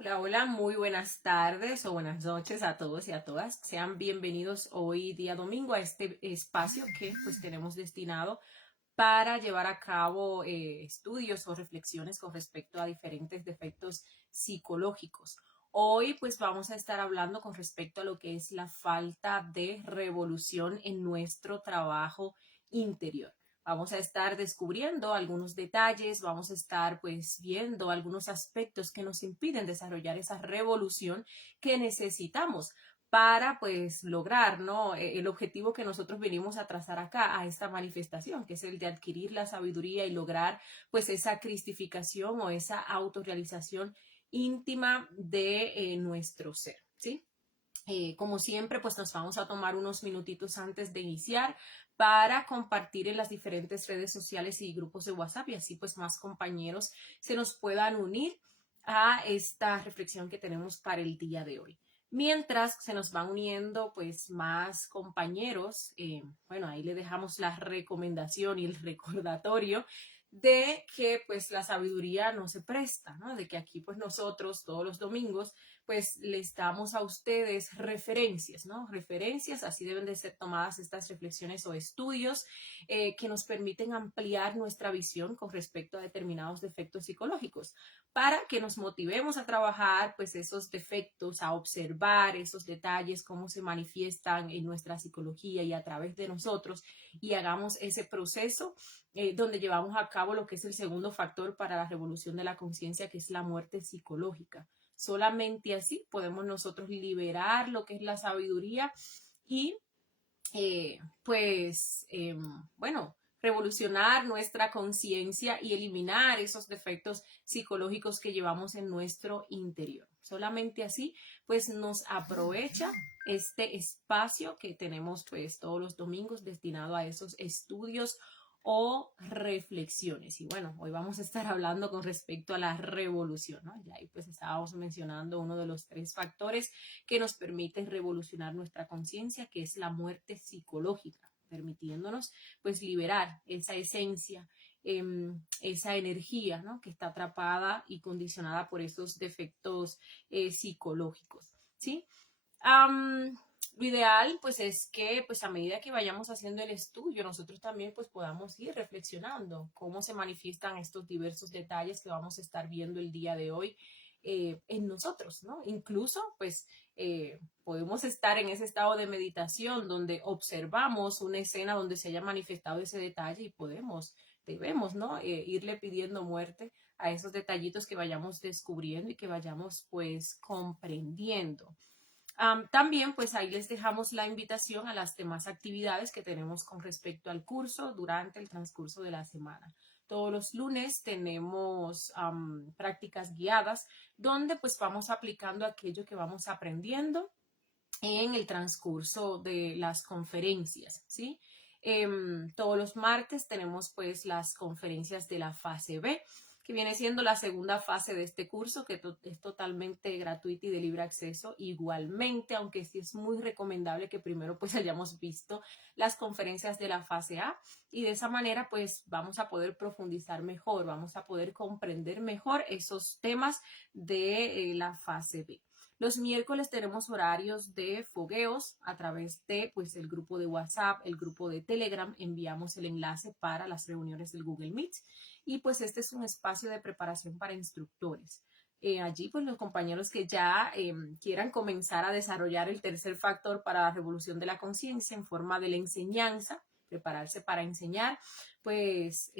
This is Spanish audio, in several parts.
Hola, hola, muy buenas tardes o buenas noches a todos y a todas. Sean bienvenidos hoy día domingo a este espacio que pues tenemos destinado para llevar a cabo estudios o reflexiones con respecto a diferentes defectos psicológicos. Hoy pues vamos a estar hablando con respecto a lo que es la falta de revolución en nuestro trabajo interior. Vamos a estar descubriendo algunos detalles, vamos a estar pues viendo algunos aspectos que nos impiden desarrollar esa revolución que necesitamos para pues lograr, ¿no? El objetivo que nosotros venimos a trazar acá, a esta manifestación, que es el de adquirir la sabiduría y lograr pues esa cristificación o esa autorrealización íntima de nuestro ser, ¿sí? Como siempre, pues nos vamos a tomar unos minutitos antes de iniciar para compartir en las diferentes redes sociales y grupos de WhatsApp y así pues más compañeros se nos puedan unir a esta reflexión que tenemos para el día de hoy. Mientras se nos van uniendo pues más compañeros, bueno, ahí le dejamos la recomendación y el recordatorio de que pues la sabiduría no se presta, ¿no? De que aquí pues nosotros todos los domingos pues les damos a ustedes referencias, ¿no? Referencias, así deben de ser tomadas estas reflexiones o estudios que nos permiten ampliar nuestra visión con respecto a determinados defectos psicológicos, para que nos motivemos a trabajar pues esos defectos, a observar esos detalles, cómo se manifiestan en nuestra psicología y a través de nosotros y hagamos ese proceso donde llevamos a cabo lo que es el segundo factor para la revolución de la conciencia, que es la muerte psicológica. Solamente así podemos nosotros liberar lo que es la sabiduría y bueno, revolucionar nuestra conciencia y eliminar esos defectos psicológicos que llevamos en nuestro interior. Solamente así, pues nos aprovecha este espacio que tenemos pues todos los domingos destinado a esos estudios o reflexiones. Y bueno, hoy vamos a estar hablando con respecto a la revolución, ¿no? Ya ahí pues estábamos mencionando uno de los tres factores que nos permiten revolucionar nuestra conciencia, que es la muerte psicológica, permitiéndonos pues liberar esa esencia, esa energía, ¿no? Que está atrapada y condicionada por esos defectos psicológicos, ¿sí? Lo ideal pues es que pues a medida que vayamos haciendo el estudio nosotros también pues podamos ir reflexionando cómo se manifiestan estos diversos detalles que vamos a estar viendo el día de hoy en nosotros, ¿no? Incluso pues podemos estar en ese estado de meditación donde observamos una escena donde se haya manifestado ese detalle y debemos, ¿no? Irle pidiendo muerte a esos detallitos que vayamos descubriendo y que vayamos pues comprendiendo. También pues ahí les dejamos la invitación a las demás actividades que tenemos con respecto al curso durante el transcurso de la semana. Todos los lunes tenemos prácticas guiadas donde pues vamos aplicando aquello que vamos aprendiendo en el transcurso de las conferencias, ¿sí? Todos los martes tenemos pues las conferencias de la fase B, que viene siendo la segunda fase de este curso, que es totalmente gratuita y de libre acceso. Igualmente, aunque sí es muy recomendable que primero pues hayamos visto las conferencias de la fase A y de esa manera pues vamos a poder profundizar mejor, vamos a poder comprender mejor esos temas de la fase B. Los miércoles tenemos horarios de fogueos a través de pues, el grupo de WhatsApp, el grupo de Telegram. Enviamos el enlace para las reuniones del Google Meet. Y pues este es un espacio de preparación para instructores. Allí pues los compañeros que ya quieran comenzar a desarrollar el tercer factor para la revolución de la conciencia en forma de la enseñanza, prepararse para enseñar, pues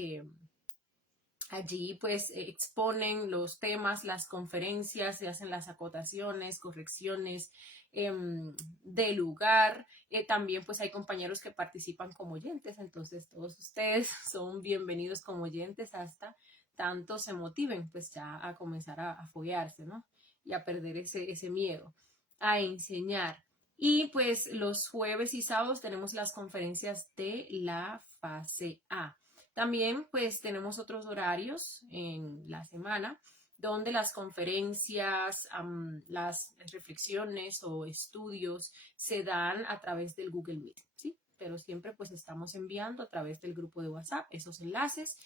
allí pues exponen los temas, las conferencias, se hacen las acotaciones, correcciones de lugar. También pues hay compañeros que participan como oyentes, entonces todos ustedes son bienvenidos como oyentes hasta tanto se motiven pues ya a comenzar a foguearse, ¿no? Y a perder ese miedo, a enseñar. Y pues los jueves y sábados tenemos las conferencias de la fase A. También pues tenemos otros horarios en la semana donde las conferencias, las reflexiones o estudios se dan a través del Google Meet, ¿sí? Pero siempre pues estamos enviando a través del grupo de WhatsApp esos enlaces.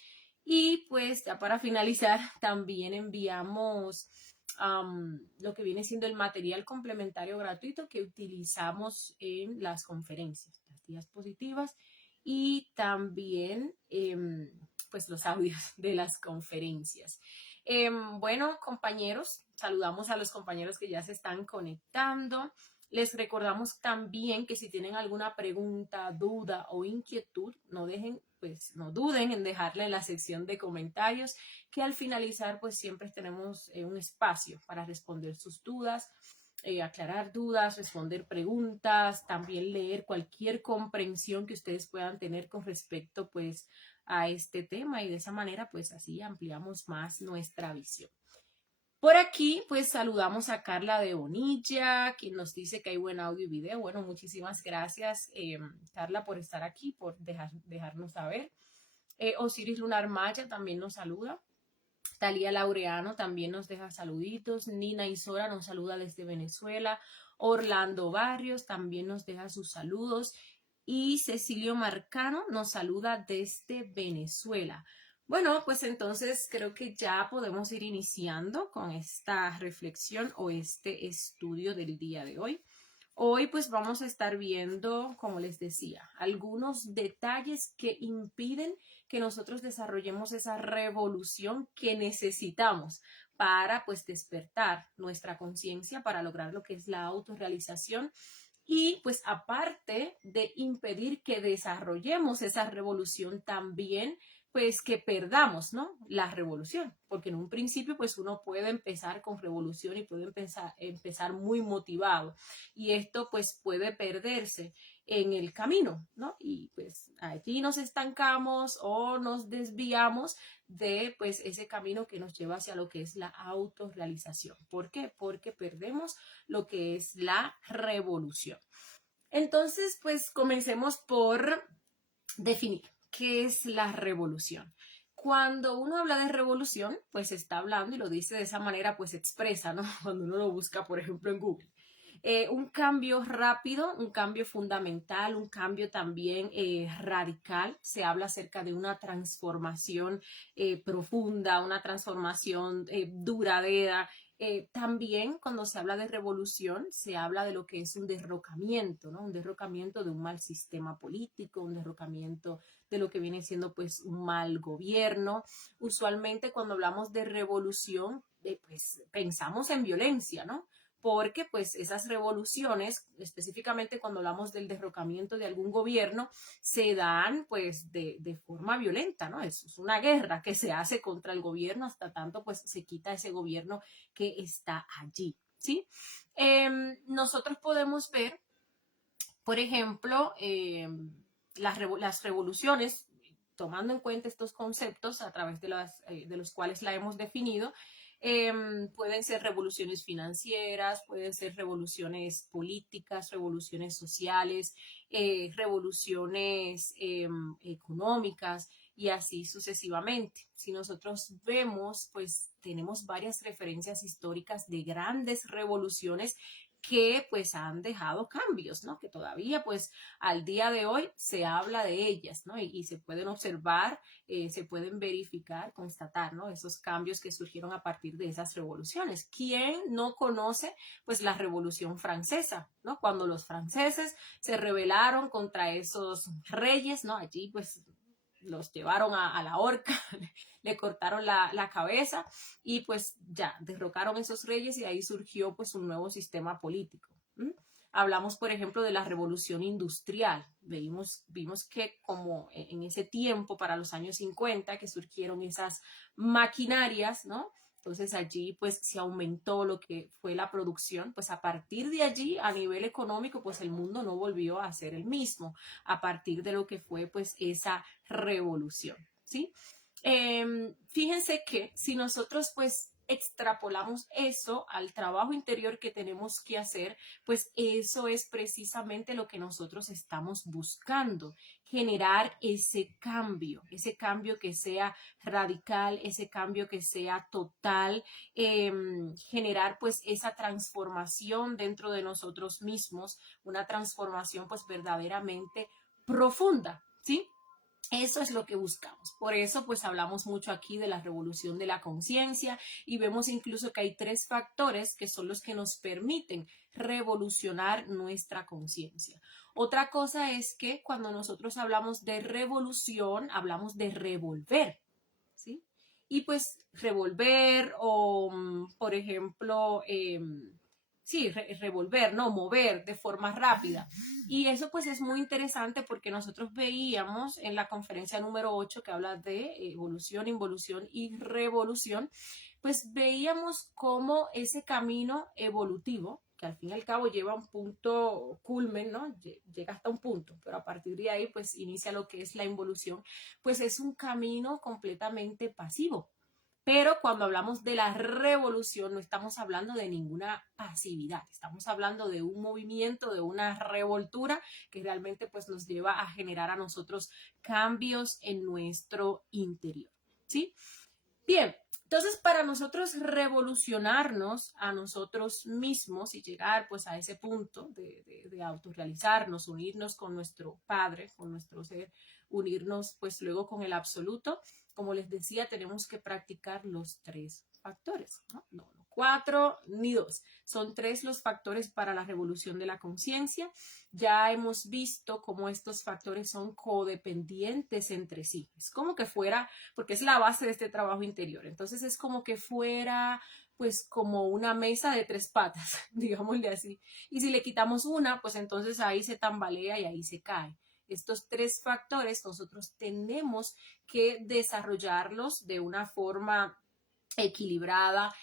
Y pues ya para finalizar también enviamos lo que viene siendo el material complementario gratuito que utilizamos en las conferencias, las diapositivas y también pues los audios de las conferencias. Bueno, compañeros, saludamos a los compañeros que ya se están conectando. Les recordamos también que si tienen alguna pregunta, duda o inquietud, no duden en dejarla en la sección de comentarios, que al finalizar pues siempre tenemos un espacio para responder sus dudas, aclarar dudas, responder preguntas, también leer cualquier comprensión que ustedes puedan tener con respecto pues a este tema, y de esa manera pues así ampliamos más nuestra visión. Por aquí, pues saludamos a Carla de Bonilla, quien nos dice que hay buen audio y video. Bueno, muchísimas gracias, Carla, por estar aquí, por dejarnos saber. Osiris Lunar Maya también nos saluda. Talía Laureano también nos deja saluditos. Nina Isora nos saluda desde Venezuela. Orlando Barrios también nos deja sus saludos. Y Cecilio Marcano nos saluda desde Venezuela. Bueno, pues entonces creo que ya podemos ir iniciando con esta reflexión o este estudio del día de hoy. Hoy pues vamos a estar viendo, como les decía, algunos detalles que impiden que nosotros desarrollemos esa revolución que necesitamos para pues despertar nuestra conciencia, para lograr lo que es la autorrealización. Y pues aparte de impedir que desarrollemos esa revolución, también pues que perdamos, ¿no?, la revolución, porque en un principio pues uno puede empezar con revolución y puede empezar muy motivado, y esto pues puede perderse en el camino, ¿no? Y pues allí nos estancamos o nos desviamos de pues ese camino que nos lleva hacia lo que es la autorrealización. ¿Por qué? Porque perdemos lo que es la revolución. Entonces, pues comencemos por definir qué es la revolución. Cuando uno habla de revolución, pues está hablando, y lo dice de esa manera pues expresa, ¿no? Cuando uno lo busca, por ejemplo, en Google. Un cambio rápido, un cambio fundamental, un cambio también radical. Se habla acerca de una transformación profunda, una transformación duradera. También cuando se habla de revolución, se habla de lo que es un derrocamiento, ¿no? Un derrocamiento de un mal sistema político, un derrocamiento de lo que viene siendo pues un mal gobierno. Usualmente cuando hablamos de revolución, pues pensamos en violencia, ¿no? Porque pues esas revoluciones, específicamente cuando hablamos del derrocamiento de algún gobierno, se dan pues de forma violenta, ¿no? Es una guerra que se hace contra el gobierno hasta tanto pues se quita ese gobierno que está allí, ¿sí? Nosotros podemos ver, por ejemplo, las revoluciones, tomando en cuenta estos conceptos a través de los cuales la hemos definido. Pueden ser revoluciones financieras, pueden ser revoluciones políticas, revoluciones sociales, revoluciones económicas, y así sucesivamente. Si nosotros vemos, pues tenemos varias referencias históricas de grandes revoluciones que pues han dejado cambios, ¿no? Que todavía pues al día de hoy se habla de ellas, ¿no? Y se pueden observar, se pueden verificar, constatar, ¿no? Esos cambios que surgieron a partir de esas revoluciones. ¿Quién no conoce pues la Revolución Francesa, ¿no? Cuando los franceses se rebelaron contra esos reyes, ¿no? Allí pues los llevaron a la horca, le cortaron la cabeza, y pues ya derrocaron esos reyes, y de ahí surgió pues un nuevo sistema político. Hablamos, por ejemplo, de la revolución industrial. Vimos que como en ese tiempo, para los años 50, que surgieron esas maquinarias, ¿no? Entonces allí pues se aumentó lo que fue la producción. Pues a partir de allí, a nivel económico, pues el mundo no volvió a ser el mismo a partir de lo que fue pues esa revolución, ¿sí? Fíjense que si nosotros pues extrapolamos eso al trabajo interior que tenemos que hacer, pues eso es precisamente lo que nosotros estamos buscando, generar ese cambio que sea radical, ese cambio que sea total, generar pues esa transformación dentro de nosotros mismos, una transformación pues verdaderamente profunda, ¿sí? Eso es lo que buscamos. Por eso, pues hablamos mucho aquí de la revolución de la conciencia y vemos incluso que hay 3 factores que son los que nos permiten revolucionar nuestra conciencia. Otra cosa es que cuando nosotros hablamos de revolución, hablamos de revolver, ¿sí? Y pues revolver o, por ejemplo, sí, revolver, ¿no? Mover de forma rápida. Y eso pues es muy interesante porque nosotros veíamos en la conferencia número 8 que habla de evolución, involución y revolución, pues veíamos cómo ese camino evolutivo, que al fin y al cabo lleva a un punto culmen, ¿no? Llega hasta un punto, pero a partir de ahí pues inicia lo que es la involución, pues es un camino completamente pasivo. Pero cuando hablamos de la revolución no estamos hablando de ninguna pasividad, estamos hablando de un movimiento, de una revoltura que realmente pues nos lleva a generar a nosotros cambios en nuestro interior, ¿sí? Bien, entonces para nosotros revolucionarnos a nosotros mismos y llegar pues a ese punto de autorrealizarnos, unirnos con nuestro Padre, con nuestro ser, unirnos pues luego con el absoluto, como les decía, tenemos que practicar los 3 factores, no 4 ni 2, son 3 los factores para la revolución de la conciencia. Ya hemos visto cómo estos factores son codependientes entre sí, es como que fuera, porque es la base de este trabajo interior, entonces es como que fuera pues como una mesa de 3 patas, digámosle así, y si le quitamos una, pues entonces ahí se tambalea y ahí se cae. Estos 3 factores nosotros tenemos que desarrollarlos de una forma equilibrada,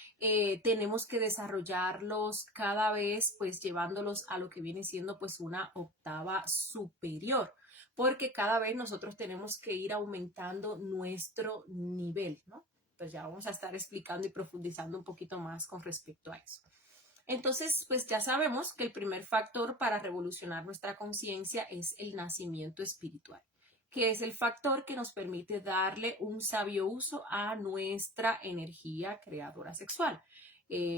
tenemos que desarrollarlos cada vez pues llevándolos a lo que viene siendo pues una octava superior, porque cada vez nosotros tenemos que ir aumentando nuestro nivel, ¿no? Pues ya vamos a estar explicando y profundizando un poquito más con respecto a eso. Entonces, pues ya sabemos que el primer factor para revolucionar nuestra conciencia es el nacimiento espiritual, que es el factor que nos permite darle un sabio uso a nuestra energía creadora sexual.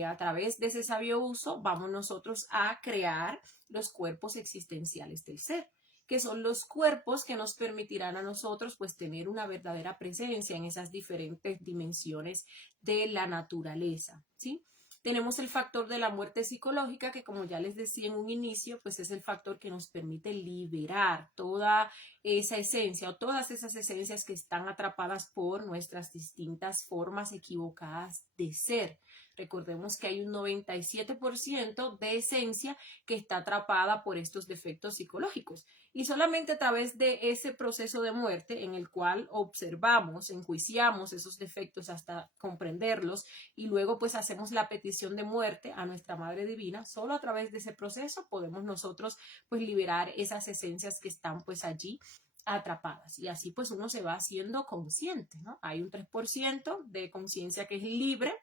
A través de ese sabio uso vamos nosotros a crear los cuerpos existenciales del ser, que son los cuerpos que nos permitirán a nosotros pues tener una verdadera presencia en esas diferentes dimensiones de la naturaleza, ¿sí? Tenemos el factor de la muerte psicológica, que como ya les decía en un inicio, pues es el factor que nos permite liberar toda esa esencia o todas esas esencias que están atrapadas por nuestras distintas formas equivocadas de ser. Recordemos que hay un 97% de esencia que está atrapada por estos defectos psicológicos. Y solamente a través de ese proceso de muerte en el cual observamos, enjuiciamos esos defectos hasta comprenderlos y luego pues hacemos la petición de muerte a nuestra Madre Divina, solo a través de ese proceso podemos nosotros pues liberar esas esencias que están pues allí atrapadas y así pues uno se va haciendo consciente, ¿no? Hay un 3% de conciencia que es libre,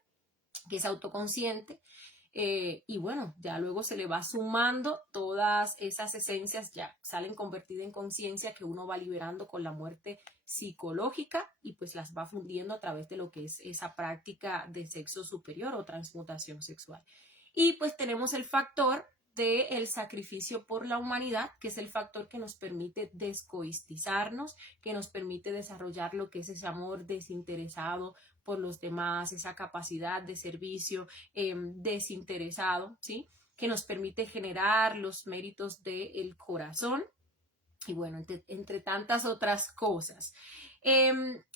que es autoconsciente, y bueno, ya luego se le va sumando todas esas esencias, ya salen convertidas en conciencia que uno va liberando con la muerte psicológica y pues las va fundiendo a través de lo que es esa práctica de sexo superior o transmutación sexual. Y pues tenemos el factor del sacrificio por la humanidad, que es el factor que nos permite descoistizarnos, que nos permite desarrollar lo que es ese amor desinteresado por los demás, esa capacidad de servicio desinteresado, ¿sí? Que nos permite generar los méritos del corazón y bueno, entre tantas otras cosas.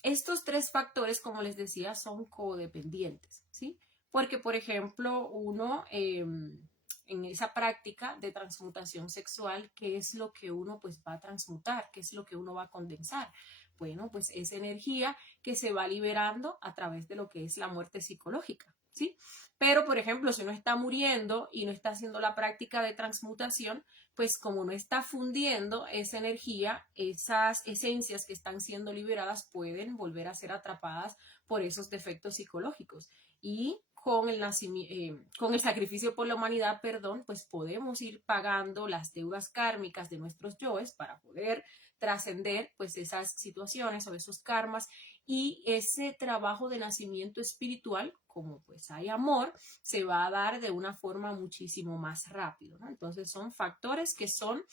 Estos 3 factores, como les decía, son codependientes, ¿sí? Porque, por ejemplo, uno en esa práctica de transmutación sexual, ¿qué es lo que uno pues va a transmutar? ¿Qué es lo que uno va a condensar? Bueno, pues esa energía que se va liberando a través de lo que es la muerte psicológica, ¿sí? Pero, por ejemplo, si uno está muriendo y no está haciendo la práctica de transmutación, pues como no está fundiendo esa energía, esas esencias que están siendo liberadas pueden volver a ser atrapadas por esos defectos psicológicos. Y con con el sacrificio por la humanidad, perdón, pues podemos ir pagando las deudas kármicas de nuestros yoes para poder trascender pues esas situaciones o esos karmas y ese trabajo de nacimiento espiritual, como pues hay amor, se va a dar de una forma muchísimo más rápido, ¿no? Entonces son factores que son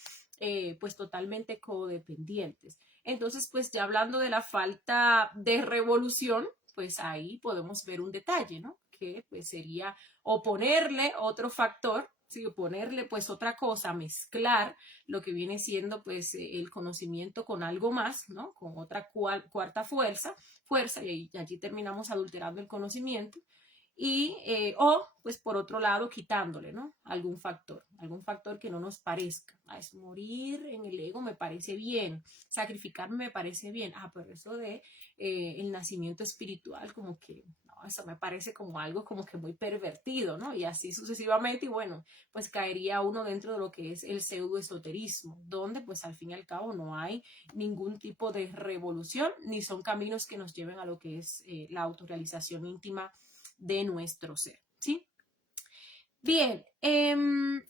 pues totalmente codependientes. Entonces, pues ya hablando de la falta de revolución, pues ahí podemos ver un detalle, ¿no? Que pues sería oponerle otro factor, ¿sí? Ponerle pues otra cosa, mezclar lo que viene siendo pues el conocimiento con algo más, ¿no? Con otra cuarta fuerza y allí terminamos adulterando el conocimiento y o pues por otro lado quitándole, ¿no? Algún factor que no nos parezca. Es morir en el ego me parece bien, sacrificarme me parece bien, pero eso de el nacimiento espiritual como que no, eso me parece como algo como que muy pervertido, ¿no? Y así sucesivamente y bueno, pues caería uno dentro de lo que es el pseudoesoterismo, donde pues al fin y al cabo no hay ningún tipo de revolución ni son caminos que nos lleven a lo que es la autorrealización íntima de nuestro ser, ¿sí? Bien,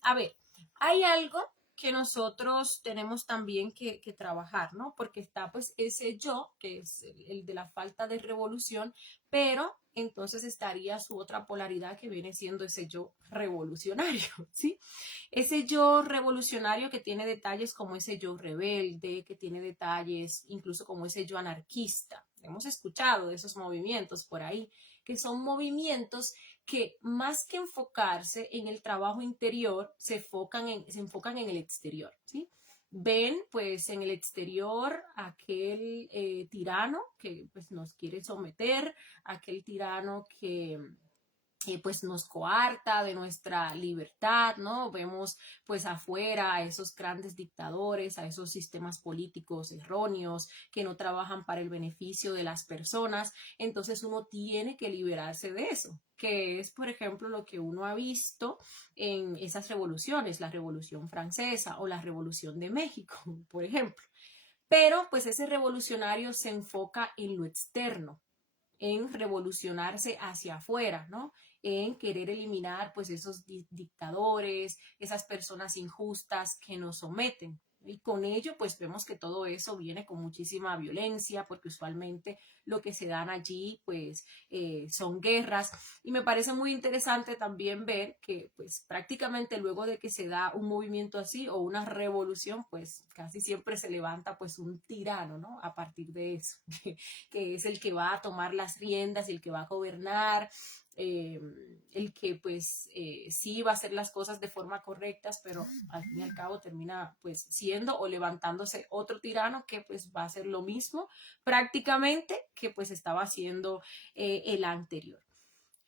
a ver, hay algo que nosotros tenemos también que trabajar, ¿no? Porque está pues ese yo, que es el de la falta de revolución, pero entonces estaría su otra polaridad que viene siendo ese yo revolucionario, ¿sí? Ese yo revolucionario que tiene detalles como ese yo rebelde, que tiene detalles incluso como ese yo anarquista. Hemos escuchado de esos movimientos por ahí, que son movimientos que más que enfocarse en el trabajo interior, se enfocan en el exterior, ¿sí? Ven pues en el exterior aquel tirano que pues nos quiere someter, aquel tirano que pues nos coarta de nuestra libertad, ¿no? Vemos pues afuera a esos grandes dictadores, a esos sistemas políticos erróneos que no trabajan para el beneficio de las personas, entonces uno tiene que liberarse de eso, que es por ejemplo lo que uno ha visto en esas revoluciones, la Revolución Francesa o la Revolución de México, por ejemplo. Pero pues ese revolucionario se enfoca en lo externo, en revolucionarse hacia afuera, ¿no? En querer eliminar pues esos dictadores, esas personas injustas que nos someten. Y con ello, pues vemos que todo eso viene con muchísima violencia, porque usualmente lo que se dan allí, pues, son guerras. Y me parece muy interesante también ver que, pues, prácticamente luego de que se da un movimiento así o una revolución, pues, casi siempre se levanta, pues, un tirano, ¿no? A partir de eso, que es el que va a tomar las riendas, el que va a gobernar, el que pues sí va a hacer las cosas de forma correctas, pero al fin y al cabo termina pues siendo o levantándose otro tirano que pues va a hacer lo mismo prácticamente que pues estaba haciendo el anterior.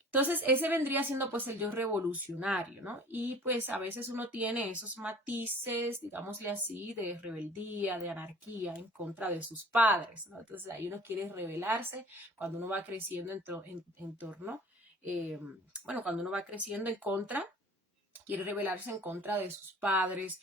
Entonces, ese vendría siendo pues el yo revolucionario, ¿no? Y pues a veces uno tiene esos matices, digámosle así, de rebeldía, de anarquía en contra de sus padres, ¿no? Entonces ahí uno quiere rebelarse cuando uno va creciendo en torno, eh, bueno, cuando uno va creciendo en contra, quiere rebelarse en contra de sus padres,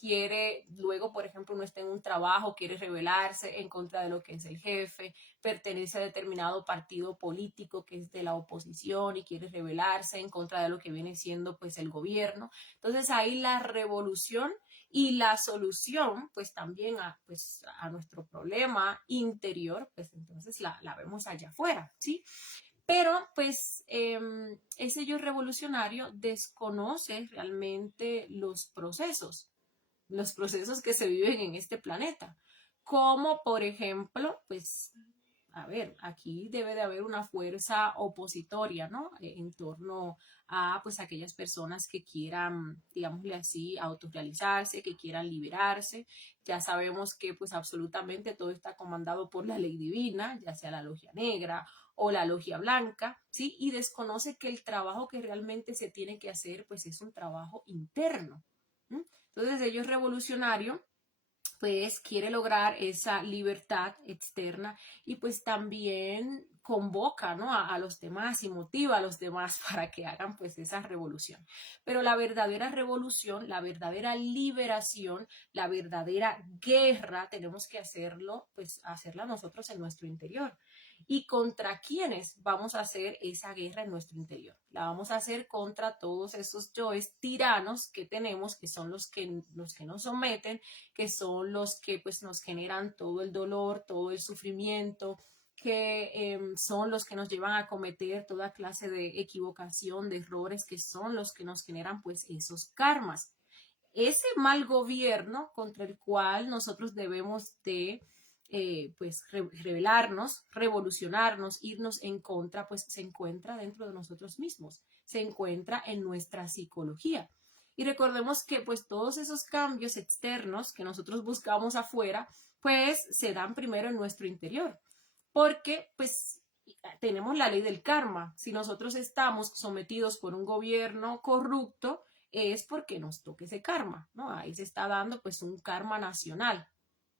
quiere, luego, por ejemplo, uno está en un trabajo, quiere rebelarse en contra de lo que es el jefe, pertenece a determinado partido político que es de la oposición y quiere rebelarse en contra de lo que viene siendo pues el gobierno. Entonces ahí la revolución y la solución pues también pues, a nuestro problema interior, pues entonces la vemos allá afuera, ¿sí? Pero pues ese yo revolucionario desconoce realmente los procesos que se viven en este planeta. Como por ejemplo, pues, a ver, aquí debe de haber una fuerza opositoria, ¿no? En torno a pues aquellas personas que quieran, digámosle así, autorrealizarse, que quieran liberarse. Ya sabemos que pues absolutamente todo está comandado por la ley divina, ya sea la logia negra o la logia blanca, ¿sí? Y desconoce que el trabajo que realmente se tiene que hacer pues es un trabajo interno. ¿Mm? Entonces ellos revolucionario pues quiere lograr esa libertad externa y pues también convoca, ¿no? a los demás y motiva a los demás para que hagan pues esa revolución. Pero la verdadera revolución, la verdadera liberación, la verdadera guerra, tenemos que hacerlo, pues hacerla nosotros en nuestro interior. ¿Y contra quiénes vamos a hacer esa guerra en nuestro interior? La vamos a hacer contra todos esos yoes tiranos que tenemos, que son los que nos someten, que son los que pues nos generan todo el dolor, todo el sufrimiento, que son los que nos llevan a cometer toda clase de equivocación, de errores, que son los que nos generan pues esos karmas. ese mal gobierno contra el cual nosotros debemos de pues rebelarnos, revolucionarnos, irnos en contra, pues se encuentra dentro de nosotros mismos, se encuentra en nuestra psicología. Y recordemos que pues todos esos cambios externos que nosotros buscamos afuera, pues se dan primero en nuestro interior, porque pues tenemos la ley del karma. Si nosotros estamos sometidos por un gobierno corrupto, es porque nos toque ese karma, ¿no? Ahí se está dando pues un karma nacional,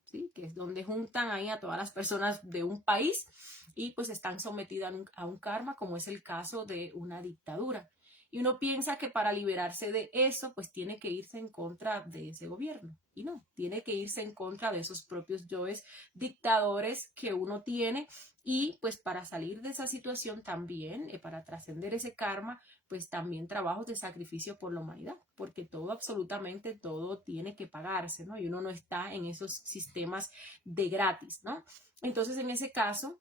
¿sí? Que es donde juntan ahí a todas las personas de un país y pues están sometidas a un karma, como es el caso de una dictadura. Y uno piensa que para liberarse de eso, pues tiene que irse en contra de ese gobierno. Y no, tiene que irse en contra de esos propios yoes dictadores que uno tiene. Y pues para salir de esa situación también, para trascender ese karma, pues también trabajos de sacrificio por la humanidad, porque todo, absolutamente todo tiene que pagarse, ¿no? Y uno no está en esos sistemas de gratis, ¿no? Entonces, en ese caso,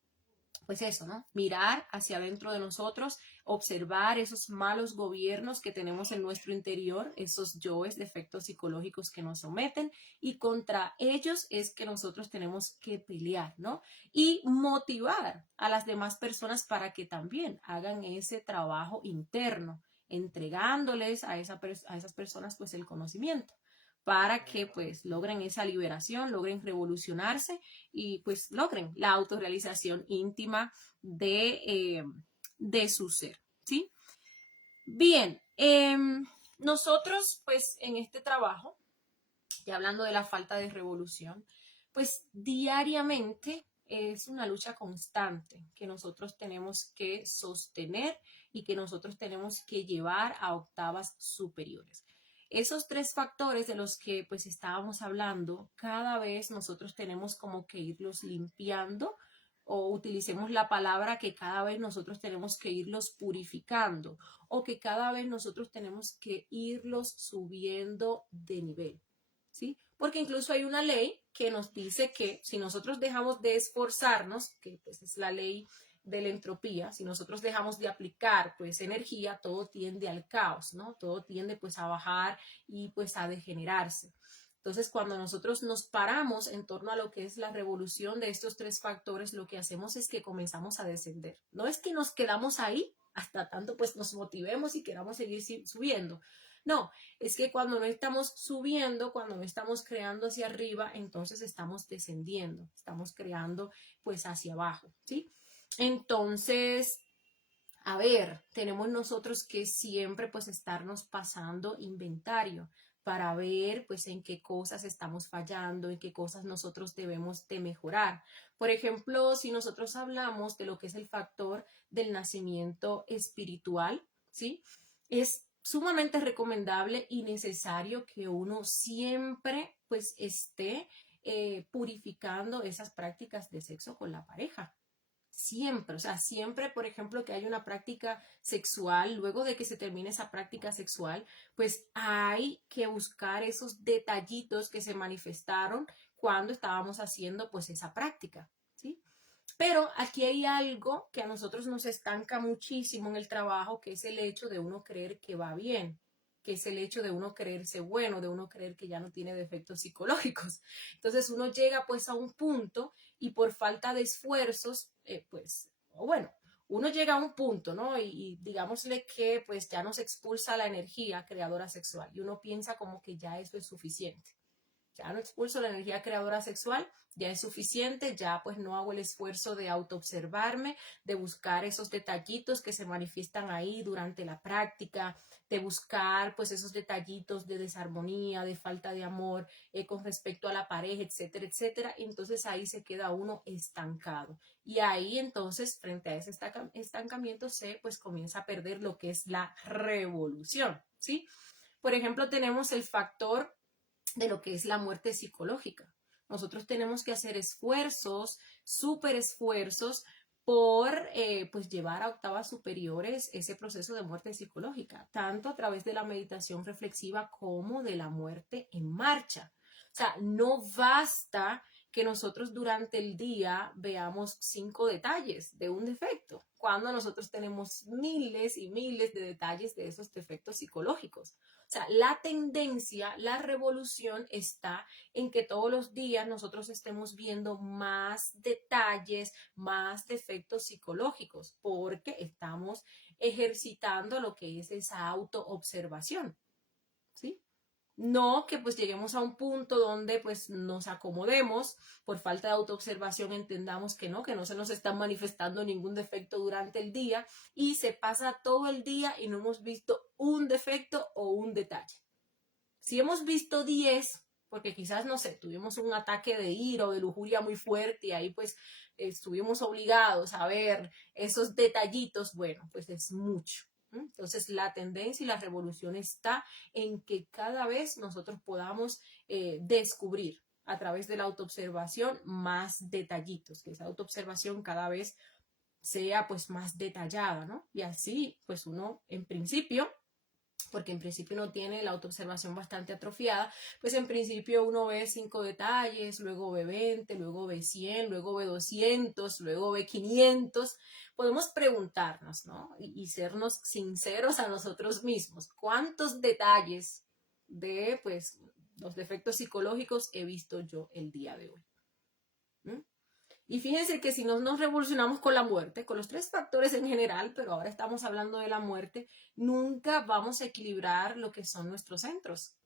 pues eso, ¿no? Mirar hacia adentro de nosotros, observar esos malos gobiernos que tenemos en nuestro interior, esos yoes, defectos psicológicos que nos someten, y contra ellos es que nosotros tenemos que pelear, ¿no? Y motivar a las demás personas para que también hagan ese trabajo interno, entregándoles a esas personas pues el conocimiento para que pues logren esa liberación, logren revolucionarse y pues logren la autorrealización íntima de su ser, ¿sí? Bien, nosotros pues en este trabajo, y hablando de la falta de revolución, pues diariamente es una lucha constante que nosotros tenemos que sostener y que nosotros tenemos que llevar a octavas superiores. Esos tres factores de los que pues estábamos hablando, cada vez nosotros tenemos como que irlos limpiando, o utilicemos la palabra que cada vez nosotros tenemos que irlos purificando, o que cada vez nosotros tenemos que irlos subiendo de nivel, ¿sí? Porque incluso hay una ley que nos dice que si nosotros dejamos de esforzarnos, que pues es la ley de la entropía, si nosotros dejamos de aplicar pues energía, todo tiende al caos, ¿no? Todo tiende pues a bajar y pues a degenerarse. Entonces, cuando nosotros nos paramos en torno a lo que es la revolución de estos tres factores, lo que hacemos es que comenzamos a descender. No es que nos quedamos ahí hasta tanto pues nos motivemos y queramos seguir subiendo. No, es que cuando no estamos subiendo, cuando no estamos creando hacia arriba, entonces estamos descendiendo, estamos creando pues hacia abajo, ¿sí? Entonces, a ver, tenemos nosotros que siempre pues estarnos pasando inventario para ver pues en qué cosas estamos fallando, en qué cosas nosotros debemos de mejorar. Por ejemplo, si nosotros hablamos de lo que es el factor del nacimiento espiritual, ¿sí? Es sumamente recomendable y necesario que uno siempre pues esté purificando esas prácticas de sexo con la pareja. Siempre, o sea, siempre, por ejemplo, que hay una práctica sexual, luego de que se termine esa práctica sexual, pues hay que buscar esos detallitos que se manifestaron cuando estábamos haciendo pues esa práctica, ¿sí? Pero aquí hay algo que a nosotros nos estanca muchísimo en el trabajo, que es el hecho de uno creer que va bien, que es el hecho de uno creerse bueno, de uno creer que ya no tiene defectos psicológicos. Entonces uno llega pues a un punto y por falta de esfuerzos, pues, o bueno, uno llega a un punto, ¿no? Y digámosle que pues ya nos expulsa la energía creadora sexual y uno piensa como que ya eso es suficiente. Ya no expulso la energía creadora sexual, ya es suficiente, ya pues no hago el esfuerzo de autoobservarme, de buscar esos detallitos que se manifiestan ahí durante la práctica, de buscar pues esos detallitos de desarmonía, de falta de amor con respecto a la pareja, etcétera, etcétera. Entonces ahí se queda uno estancado. Y ahí entonces frente a ese estancamiento se pues comienza a perder lo que es la revolución, ¿sí? Por ejemplo, tenemos el factor de lo que es la muerte psicológica. Nosotros tenemos que hacer esfuerzos, súper esfuerzos, por pues llevar a octavas superiores ese proceso de muerte psicológica, tanto a través de la meditación reflexiva como de la muerte en marcha. O sea, no basta que nosotros durante el día veamos 5 detalles de un defecto, cuando nosotros tenemos miles y miles de detalles de esos defectos psicológicos. O sea, la tendencia, la revolución está en que todos los días nosotros estemos viendo más detalles, más defectos psicológicos, porque estamos ejercitando lo que es esa autoobservación, ¿sí? No que pues lleguemos a un punto donde pues nos acomodemos, por falta de autoobservación entendamos que no se nos está manifestando ningún defecto durante el día y se pasa todo el día y no hemos visto un defecto o un detalle. Si hemos visto 10, porque quizás, no sé, tuvimos un ataque de ira o de lujuria muy fuerte y ahí pues estuvimos obligados a ver esos detallitos, bueno, pues es mucho. Entonces la tendencia y la revolución está en que cada vez nosotros podamos descubrir a través de la autoobservación más detallitos, que esa autoobservación cada vez sea pues más detallada, ¿no? Y así pues uno en principio, porque en principio uno tiene la autoobservación bastante atrofiada, pues en principio uno ve 5 detalles, luego ve 20, luego ve 100, luego ve 200, luego ve 500. Podemos preguntarnos, ¿no? Y sernos sinceros a nosotros mismos. ¿Cuántos detalles de, pues, los defectos psicológicos he visto yo el día de hoy? ¿Mm? Y fíjense que si no nos revolucionamos con la muerte, con los 3 factores en general, pero ahora estamos hablando de la muerte, nunca vamos a equilibrar lo que son nuestros centros.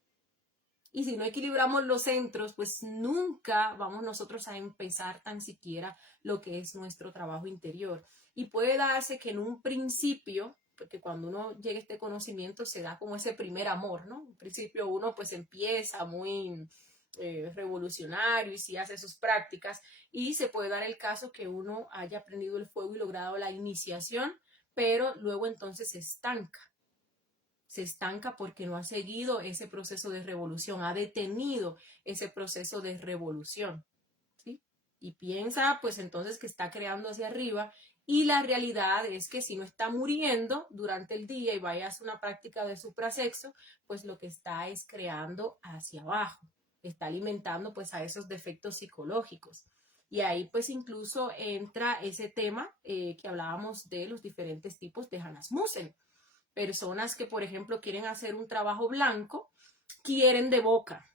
Y si no equilibramos los centros, pues nunca vamos nosotros a empezar tan siquiera lo que es nuestro trabajo interior. Y puede darse que en un principio, porque cuando uno llega a este conocimiento se da como ese primer amor, ¿no? En principio uno pues empieza muy revolucionario y sí hace sus prácticas y se puede dar el caso que uno haya aprendido el fuego y logrado la iniciación, pero luego entonces se estanca porque no ha seguido ese proceso de revolución, ha detenido ese proceso de revolución, ¿sí? Y piensa pues entonces que está creando hacia arriba y la realidad es que si no está muriendo durante el día y vaya a hacer una práctica de suprasexo, pues lo que está es creando hacia abajo, está alimentando pues a esos defectos psicológicos. Y ahí pues incluso entra ese tema que hablábamos de los diferentes tipos de Hanasmusen. Personas que, por ejemplo, quieren hacer un trabajo blanco, quieren de boca,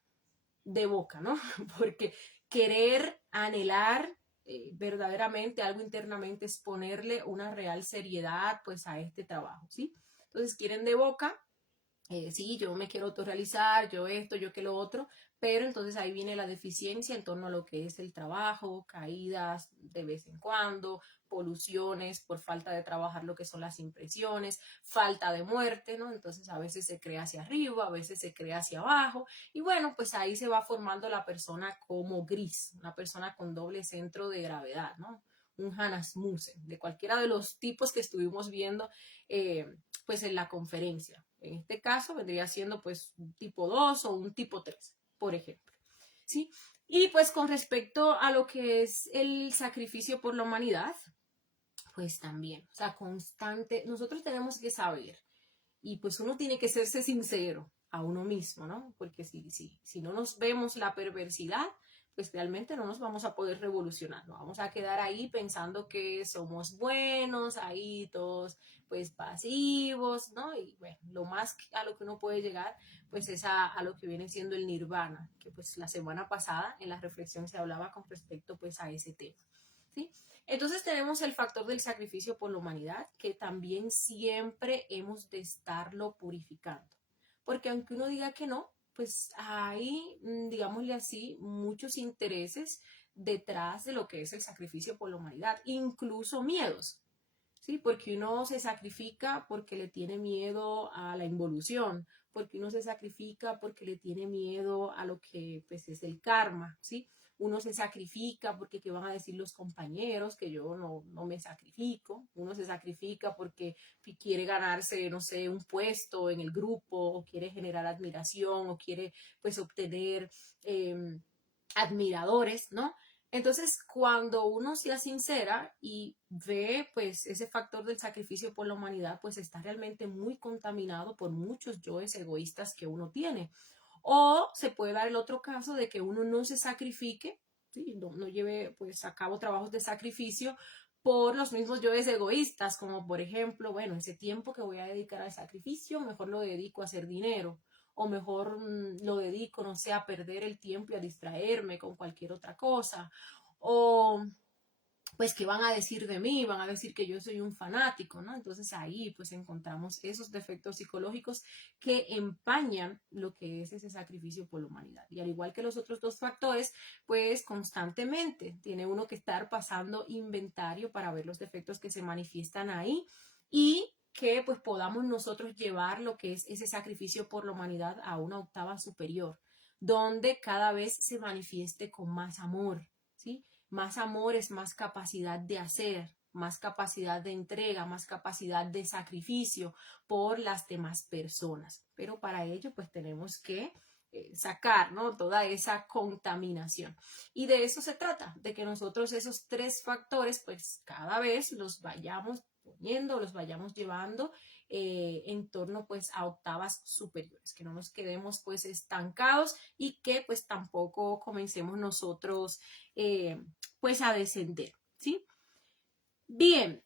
¿no? Porque querer, anhelar verdaderamente algo internamente es ponerle una real seriedad pues a este trabajo, ¿sí? Entonces quieren de boca, sí, yo me quiero autorrealizar, yo esto, yo que lo otro, pero entonces ahí viene la deficiencia en torno a lo que es el trabajo, caídas de vez en cuando, poluciones por falta de trabajar lo que son las impresiones, falta de muerte, ¿no? Entonces a veces se crea hacia arriba, a veces se crea hacia abajo, y bueno, pues ahí se va formando la persona como gris, una persona con doble centro de gravedad, ¿no? Un Hanasmusen, de cualquiera de los tipos que estuvimos viendo pues en la conferencia. En este caso vendría siendo pues un tipo 2 o un tipo 3, por ejemplo. ¿Sí? Y pues con respecto a lo que es el sacrificio por la humanidad, pues también, o sea, constante, nosotros tenemos que saber y pues uno tiene que serse sincero a uno mismo, ¿no? Porque si no nos vemos la perversidad, pues realmente no nos vamos a poder revolucionar, ¿no? Vamos a quedar ahí pensando que somos buenos, ahí todos pues pasivos, ¿no? Y bueno, lo más a lo que uno puede llegar pues es a lo que viene siendo el nirvana, que pues la semana pasada en la reflexión se hablaba con respecto pues a ese tema, ¿sí? Entonces tenemos el factor del sacrificio por la humanidad, que también siempre hemos de estarlo purificando. Porque aunque uno diga que no, pues hay, digámosle así, muchos intereses detrás de lo que es el sacrificio por la humanidad, incluso miedos. ¿Sí? Porque uno se sacrifica porque le tiene miedo a la involución, porque uno se sacrifica porque le tiene miedo a lo que pues, es el karma, ¿sí? Uno se sacrifica porque qué van a decir los compañeros, que yo no me sacrifico, uno se sacrifica porque quiere ganarse, no sé, un puesto en el grupo, o quiere generar admiración, o quiere pues obtener admiradores, ¿no? Entonces, cuando uno sea sincera y ve pues ese factor del sacrificio por la humanidad, pues está realmente muy contaminado por muchos yoes egoístas que uno tiene. O se puede dar el otro caso de que uno no se sacrifique ¿sí? No lleve pues a cabo trabajos de sacrificio por los mismos yoes egoístas, como por ejemplo, bueno, ese tiempo que voy a dedicar al sacrificio, mejor lo dedico a hacer dinero, o mejor lo dedico, no sé, a perder el tiempo y a distraerme con cualquier otra cosa, o pues qué van a decir de mí, van a decir que yo soy un fanático, ¿no? Entonces ahí pues encontramos esos defectos psicológicos que empañan lo que es ese sacrificio por la humanidad. Y al igual que los otros dos factores, pues constantemente tiene uno que estar pasando inventario para ver los defectos que se manifiestan ahí y que pues podamos nosotros llevar lo que es ese sacrificio por la humanidad a una octava superior, donde cada vez se manifieste con más amor, ¿sí? Más amor es más capacidad de hacer, más capacidad de entrega, más capacidad de sacrificio por las demás personas. Pero para ello, pues tenemos que sacar, ¿no? Toda esa contaminación. Y de eso se trata, de que nosotros esos tres factores, pues cada vez los vayamos poniendo, los vayamos llevando en torno pues a octavas superiores, que no nos quedemos pues estancados y que pues tampoco comencemos nosotros pues a descender, ¿sí? Bien,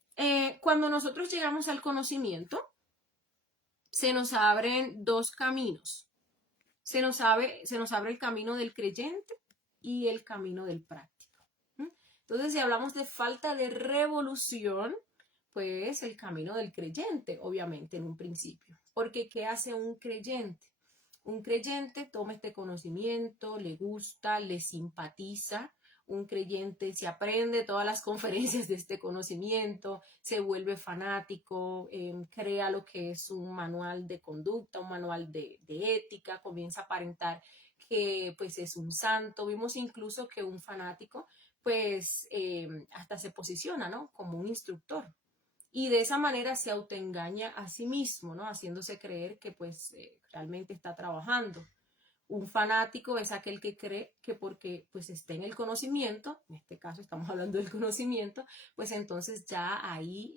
cuando nosotros llegamos al conocimiento, se nos abren dos caminos. Se nos abre el camino del creyente y el camino del práctico. Entonces, si hablamos de falta de revolución, pues el camino del creyente, obviamente, en un principio. Porque ¿qué hace un creyente? Un creyente toma este conocimiento, le gusta, le simpatiza. Un creyente se aprende todas las conferencias de este conocimiento, se vuelve fanático, crea lo que es un manual de conducta, un manual de ética, comienza a aparentar que pues es un santo. Vimos incluso que un fanático pues hasta se posiciona, ¿no? Como un instructor. Y de esa manera se autoengaña a sí mismo, ¿no? Haciéndose creer que pues realmente está trabajando. Un fanático es aquel que cree que porque pues está en el conocimiento, en este caso estamos hablando del conocimiento, pues entonces ya ahí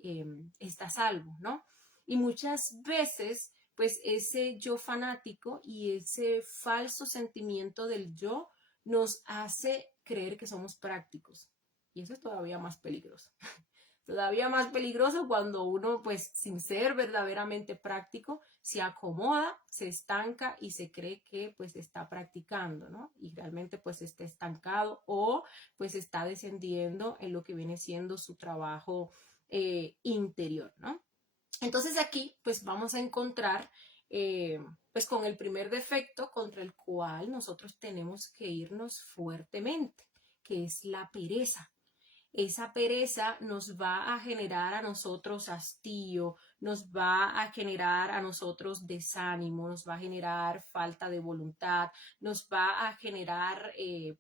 está salvo, ¿no? Y muchas veces pues ese yo fanático y ese falso sentimiento del yo nos hace creer que somos prácticos. Y eso es todavía más peligroso. Todavía más peligroso cuando uno, pues sin ser verdaderamente práctico, se acomoda, se estanca y se cree que pues está practicando, ¿no? Y realmente pues está estancado o pues está descendiendo en lo que viene siendo su trabajo interior, ¿no? Entonces aquí pues vamos a encontrar pues con el primer defecto contra el cual nosotros tenemos que irnos fuertemente, que es la pereza. Esa pereza nos va a generar a nosotros hastío, nos va a generar a nosotros desánimo, nos va a generar falta de voluntad, nos va a generar,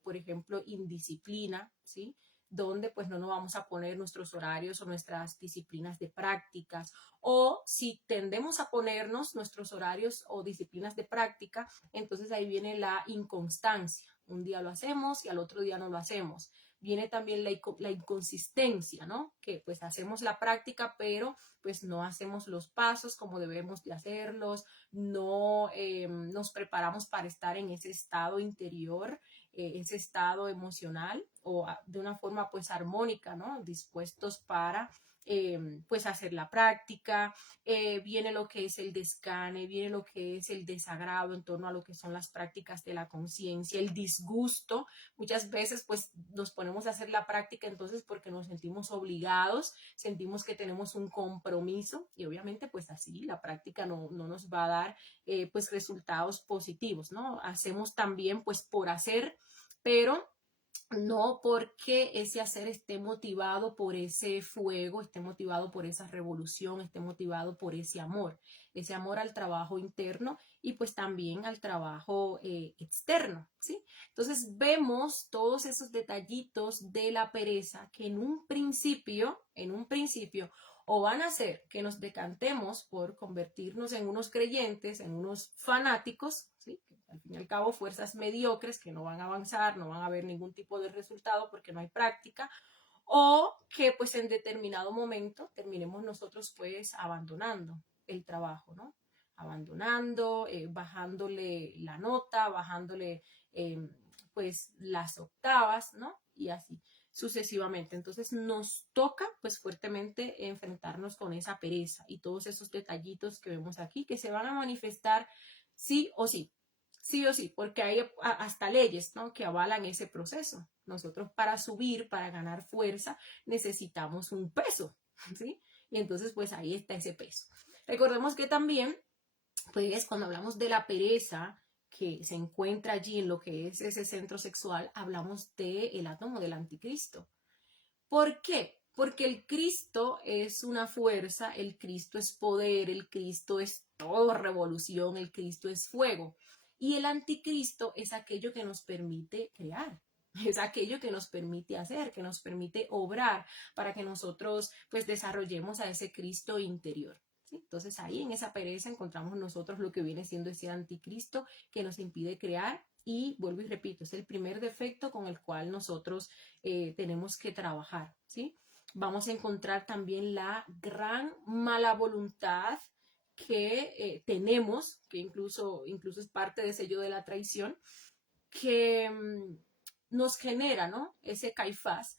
por ejemplo, indisciplina, ¿sí? Donde pues no nos vamos a poner nuestros horarios o nuestras disciplinas de prácticas. O si tendemos a ponernos nuestros horarios o disciplinas de práctica, entonces ahí viene la inconstancia. Un día lo hacemos y al otro día no lo hacemos. Viene también la inconsistencia, ¿no? Que pues hacemos la práctica, pero pues no hacemos los pasos como debemos de hacerlos, no nos preparamos para estar en ese estado interior, ese estado emocional o de una forma pues armónica, ¿no? Dispuestos para pues hacer la práctica, viene lo que es el desgane, viene lo que es el desagrado en torno a lo que son las prácticas de la conciencia, el disgusto. Muchas veces pues nos ponemos a hacer la práctica entonces porque nos sentimos obligados, sentimos que tenemos un compromiso y obviamente pues así la práctica no nos va a dar pues resultados positivos, ¿no? Hacemos también pues por hacer, pero no porque ese hacer esté motivado por ese fuego, esté motivado por esa revolución, esté motivado por ese amor al trabajo interno y pues también al trabajo externo, ¿sí? Entonces vemos todos esos detallitos de la pereza que en un principio, o van a hacer que nos decantemos por convertirnos en unos creyentes, en unos fanáticos, ¿sí? Al fin y al cabo, fuerzas mediocres que no van a avanzar, no van a ver ningún tipo de resultado porque no hay práctica, o que pues en determinado momento terminemos nosotros pues abandonando el trabajo, ¿no? Abandonando, bajándole la nota, bajándole pues las octavas, ¿no? y así sucesivamente. Entonces nos toca pues fuertemente enfrentarnos con esa pereza y todos esos detallitos que vemos aquí que se van a manifestar sí o sí. Sí o sí, porque hay hasta leyes, ¿no?, que avalan ese proceso. Nosotros para subir, para ganar fuerza, necesitamos un peso, ¿sí? Y entonces pues ahí está ese peso. Recordemos que también, pues cuando hablamos de la pereza que se encuentra allí en lo que es ese centro sexual, hablamos del átomo del anticristo. ¿Por qué? Porque el Cristo es una fuerza, el Cristo es poder, el Cristo es todo revolución, el Cristo es fuego. Y el anticristo es aquello que nos permite crear, es aquello que nos permite hacer, que nos permite obrar para que nosotros pues desarrollemos a ese Cristo interior. ¿Sí? Entonces ahí en esa pereza encontramos nosotros lo que viene siendo ese anticristo que nos impide crear y vuelvo y repito, es el primer defecto con el cual nosotros tenemos que trabajar, ¿sí? Vamos a encontrar también la gran mala voluntad que tenemos, que incluso es parte de ese yo de la traición, que nos genera, ¿no?, ese Caifás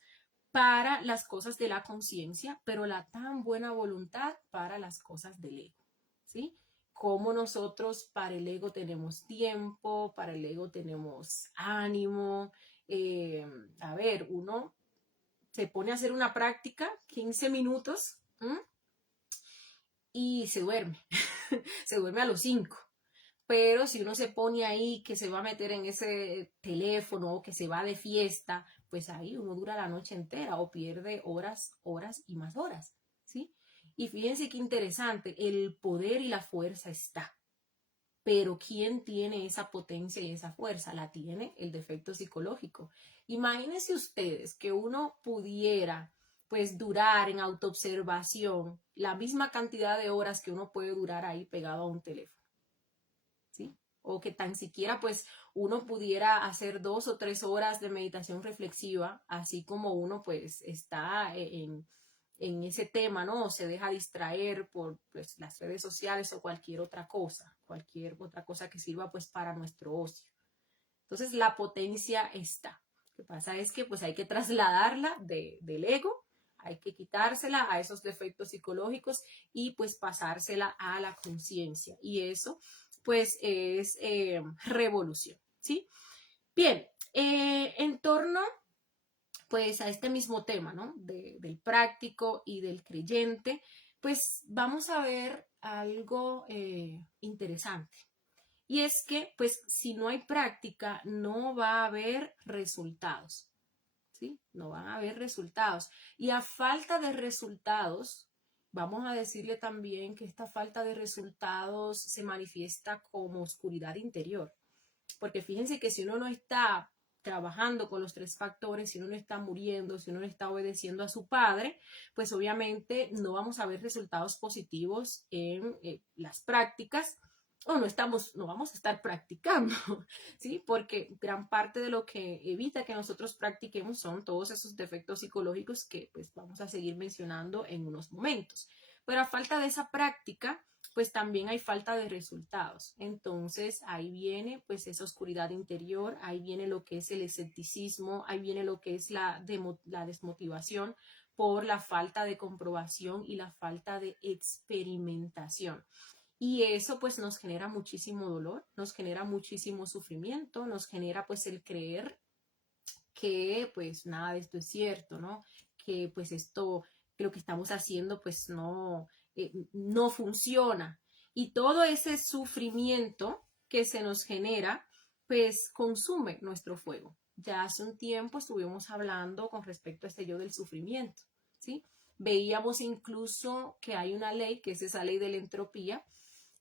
para las cosas de la conciencia, pero la tan buena voluntad para las cosas del ego, ¿sí? Como nosotros para el ego tenemos tiempo, para el ego tenemos ánimo. A ver, uno se pone a hacer una práctica, 15 minutos, y se duerme, se duerme a los 5. Pero si uno se pone ahí que se va a meter en ese teléfono o que se va de fiesta, pues ahí uno dura la noche entera o pierde horas, horas y más horas, ¿sí? Y fíjense qué interesante, el poder y la fuerza está. Pero ¿quién tiene esa potencia y esa fuerza? La tiene el defecto psicológico. Imagínense ustedes que uno pudiera pues durar en autoobservación la misma cantidad de horas que uno puede durar ahí pegado a un teléfono, ¿sí? O que tan siquiera pues uno pudiera hacer 2 o 3 horas de meditación reflexiva, así como uno pues está en ese tema, ¿no? O se deja distraer por pues, las redes sociales o cualquier otra cosa que sirva pues para nuestro ocio. Entonces la potencia está. Lo que pasa es que pues hay que trasladarla del ego, hay que quitársela a esos defectos psicológicos y pues pasársela a la conciencia. Y eso pues es revolución, ¿sí? Bien, en torno pues a este mismo tema, ¿no? Del práctico y del creyente, pues vamos a ver algo interesante. Y es que, pues, si no hay práctica, no va a haber resultados, ¿sí? No van a haber resultados. Y a falta de resultados, vamos a decirle también que esta falta de resultados se manifiesta como oscuridad interior. Porque fíjense que si uno no está trabajando con los 3 factores, si uno no está muriendo, si uno no está obedeciendo a su padre, pues obviamente no vamos a ver resultados positivos en las prácticas o no vamos a estar practicando, ¿sí? Porque gran parte de lo que evita que nosotros practiquemos son todos esos defectos psicológicos que pues vamos a seguir mencionando en unos momentos. Pero a falta de esa práctica, pues también hay falta de resultados. Entonces ahí viene pues esa oscuridad interior, ahí viene lo que es el escepticismo, ahí viene lo que es la desmotivación por la falta de comprobación y la falta de experimentación. Y eso pues nos genera muchísimo dolor, nos genera muchísimo sufrimiento, nos genera pues el creer que pues nada de esto es cierto, ¿no? Que pues esto, que lo que estamos haciendo pues no funciona. Y todo ese sufrimiento que se nos genera pues consume nuestro fuego. Ya hace un tiempo estuvimos hablando con respecto a este yo del sufrimiento, ¿sí? Veíamos incluso que hay una ley, que es esa ley de la entropía,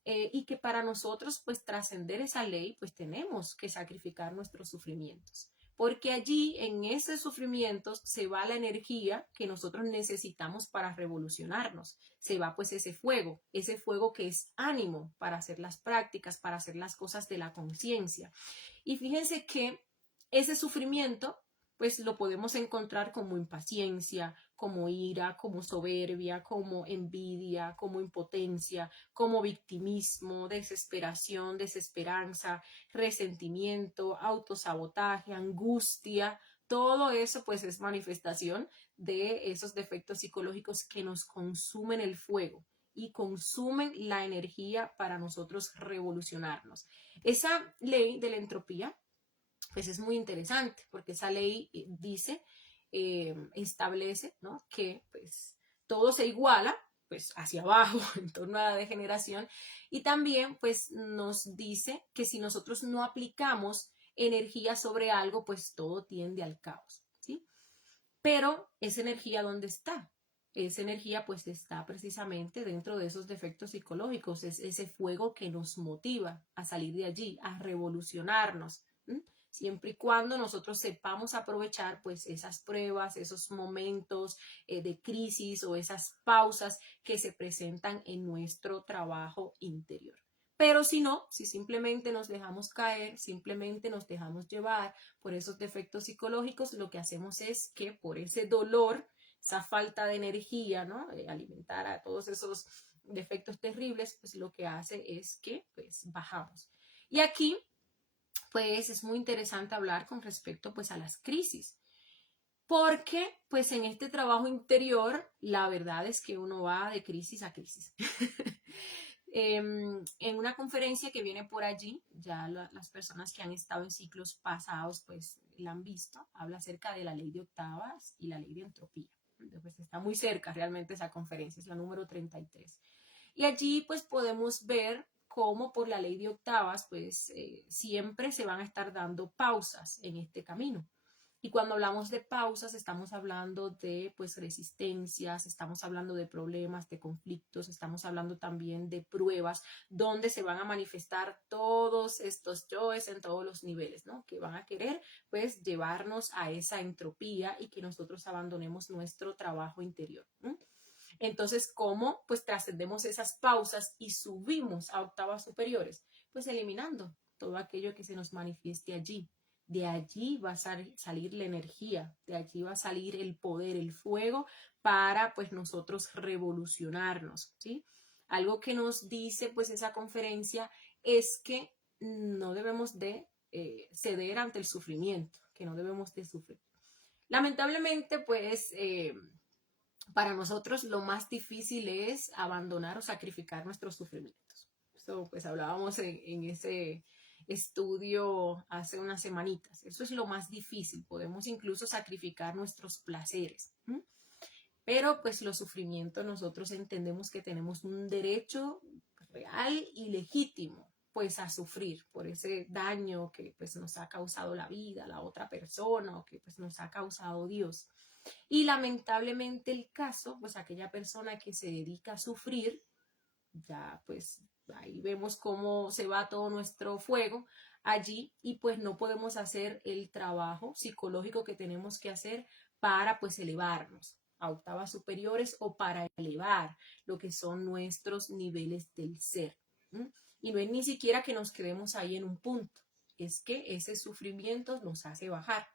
y que para nosotros pues trascender esa ley pues tenemos que sacrificar nuestros sufrimientos, porque allí en esos sufrimientos se va la energía que nosotros necesitamos para revolucionarnos, se va pues ese fuego que es ánimo para hacer las prácticas, para hacer las cosas de la conciencia. Y fíjense que ese sufrimiento pues lo podemos encontrar como impaciencia, como ira, como soberbia, como envidia, como impotencia, como victimismo, desesperación, desesperanza, resentimiento, autosabotaje, angustia. todo eso pues es manifestación de esos defectos psicológicos que nos consumen el fuego y consumen la energía para nosotros revolucionarnos. Esa ley de la entropía pues es muy interesante porque esa ley dice, establece, ¿no?, que pues todo se iguala pues hacia abajo en torno a la degeneración, y también pues nos dice que si nosotros no aplicamos energía sobre algo, pues todo tiende al caos, ¿sí? Pero esa energía, ¿dónde está? Esa energía pues está precisamente dentro de esos defectos psicológicos, es ese fuego que nos motiva a salir de allí, a revolucionarnos, ¿m? Siempre y cuando nosotros sepamos aprovechar pues esas pruebas, esos momentos de crisis o esas pausas que se presentan en nuestro trabajo interior. Pero si no, si simplemente nos dejamos caer, simplemente nos dejamos llevar por esos defectos psicológicos, lo que hacemos es que por ese dolor, esa falta de energía, ¿no?, alimentar a todos esos defectos terribles, pues lo que hace es que pues bajamos. Y aquí pues es muy interesante hablar con respecto pues a las crisis, porque pues en este trabajo interior la verdad es que uno va de crisis a crisis. En una conferencia que viene por allí, ya las personas que han estado en ciclos pasados pues la han visto, habla acerca de la ley de octavas y la ley de entropía. Pues está muy cerca realmente esa conferencia, es la número 33. Y allí pues podemos ver cómo por la ley de octavas pues siempre se van a estar dando pausas en este camino. Y cuando hablamos de pausas, estamos hablando de pues resistencias, estamos hablando de problemas, de conflictos, estamos hablando también de pruebas donde se van a manifestar todos estos yoes en todos los niveles, ¿no?, que van a querer pues llevarnos a esa entropía y que nosotros abandonemos nuestro trabajo interior, ¿no? Entonces, ¿cómo pues trascendemos esas pausas y subimos a octavas superiores? Pues eliminando todo aquello que se nos manifieste allí. De allí va a salir la energía, de allí va a salir el poder, el fuego para pues nosotros revolucionarnos, ¿sí? Algo que nos dice pues esa conferencia es que no debemos de ceder ante el sufrimiento, que no debemos de sufrir. Lamentablemente pues para nosotros lo más difícil es abandonar o sacrificar nuestros sufrimientos. Esto pues hablábamos en ese estudio hace unas semanitas. Eso es lo más difícil. Podemos incluso sacrificar nuestros placeres. Pero pues los sufrimientos nosotros entendemos que tenemos un derecho real y legítimo pues a sufrir por ese daño que pues nos ha causado la vida, la otra persona, o que pues nos ha causado Dios. Y lamentablemente el caso, pues aquella persona que se dedica a sufrir, ya pues ahí vemos cómo se va todo nuestro fuego allí, y pues no podemos hacer el trabajo psicológico que tenemos que hacer para pues elevarnos a octavas superiores o para elevar lo que son nuestros niveles del ser. Y no es ni siquiera que nos quedemos ahí en un punto, es que ese sufrimiento nos hace bajar.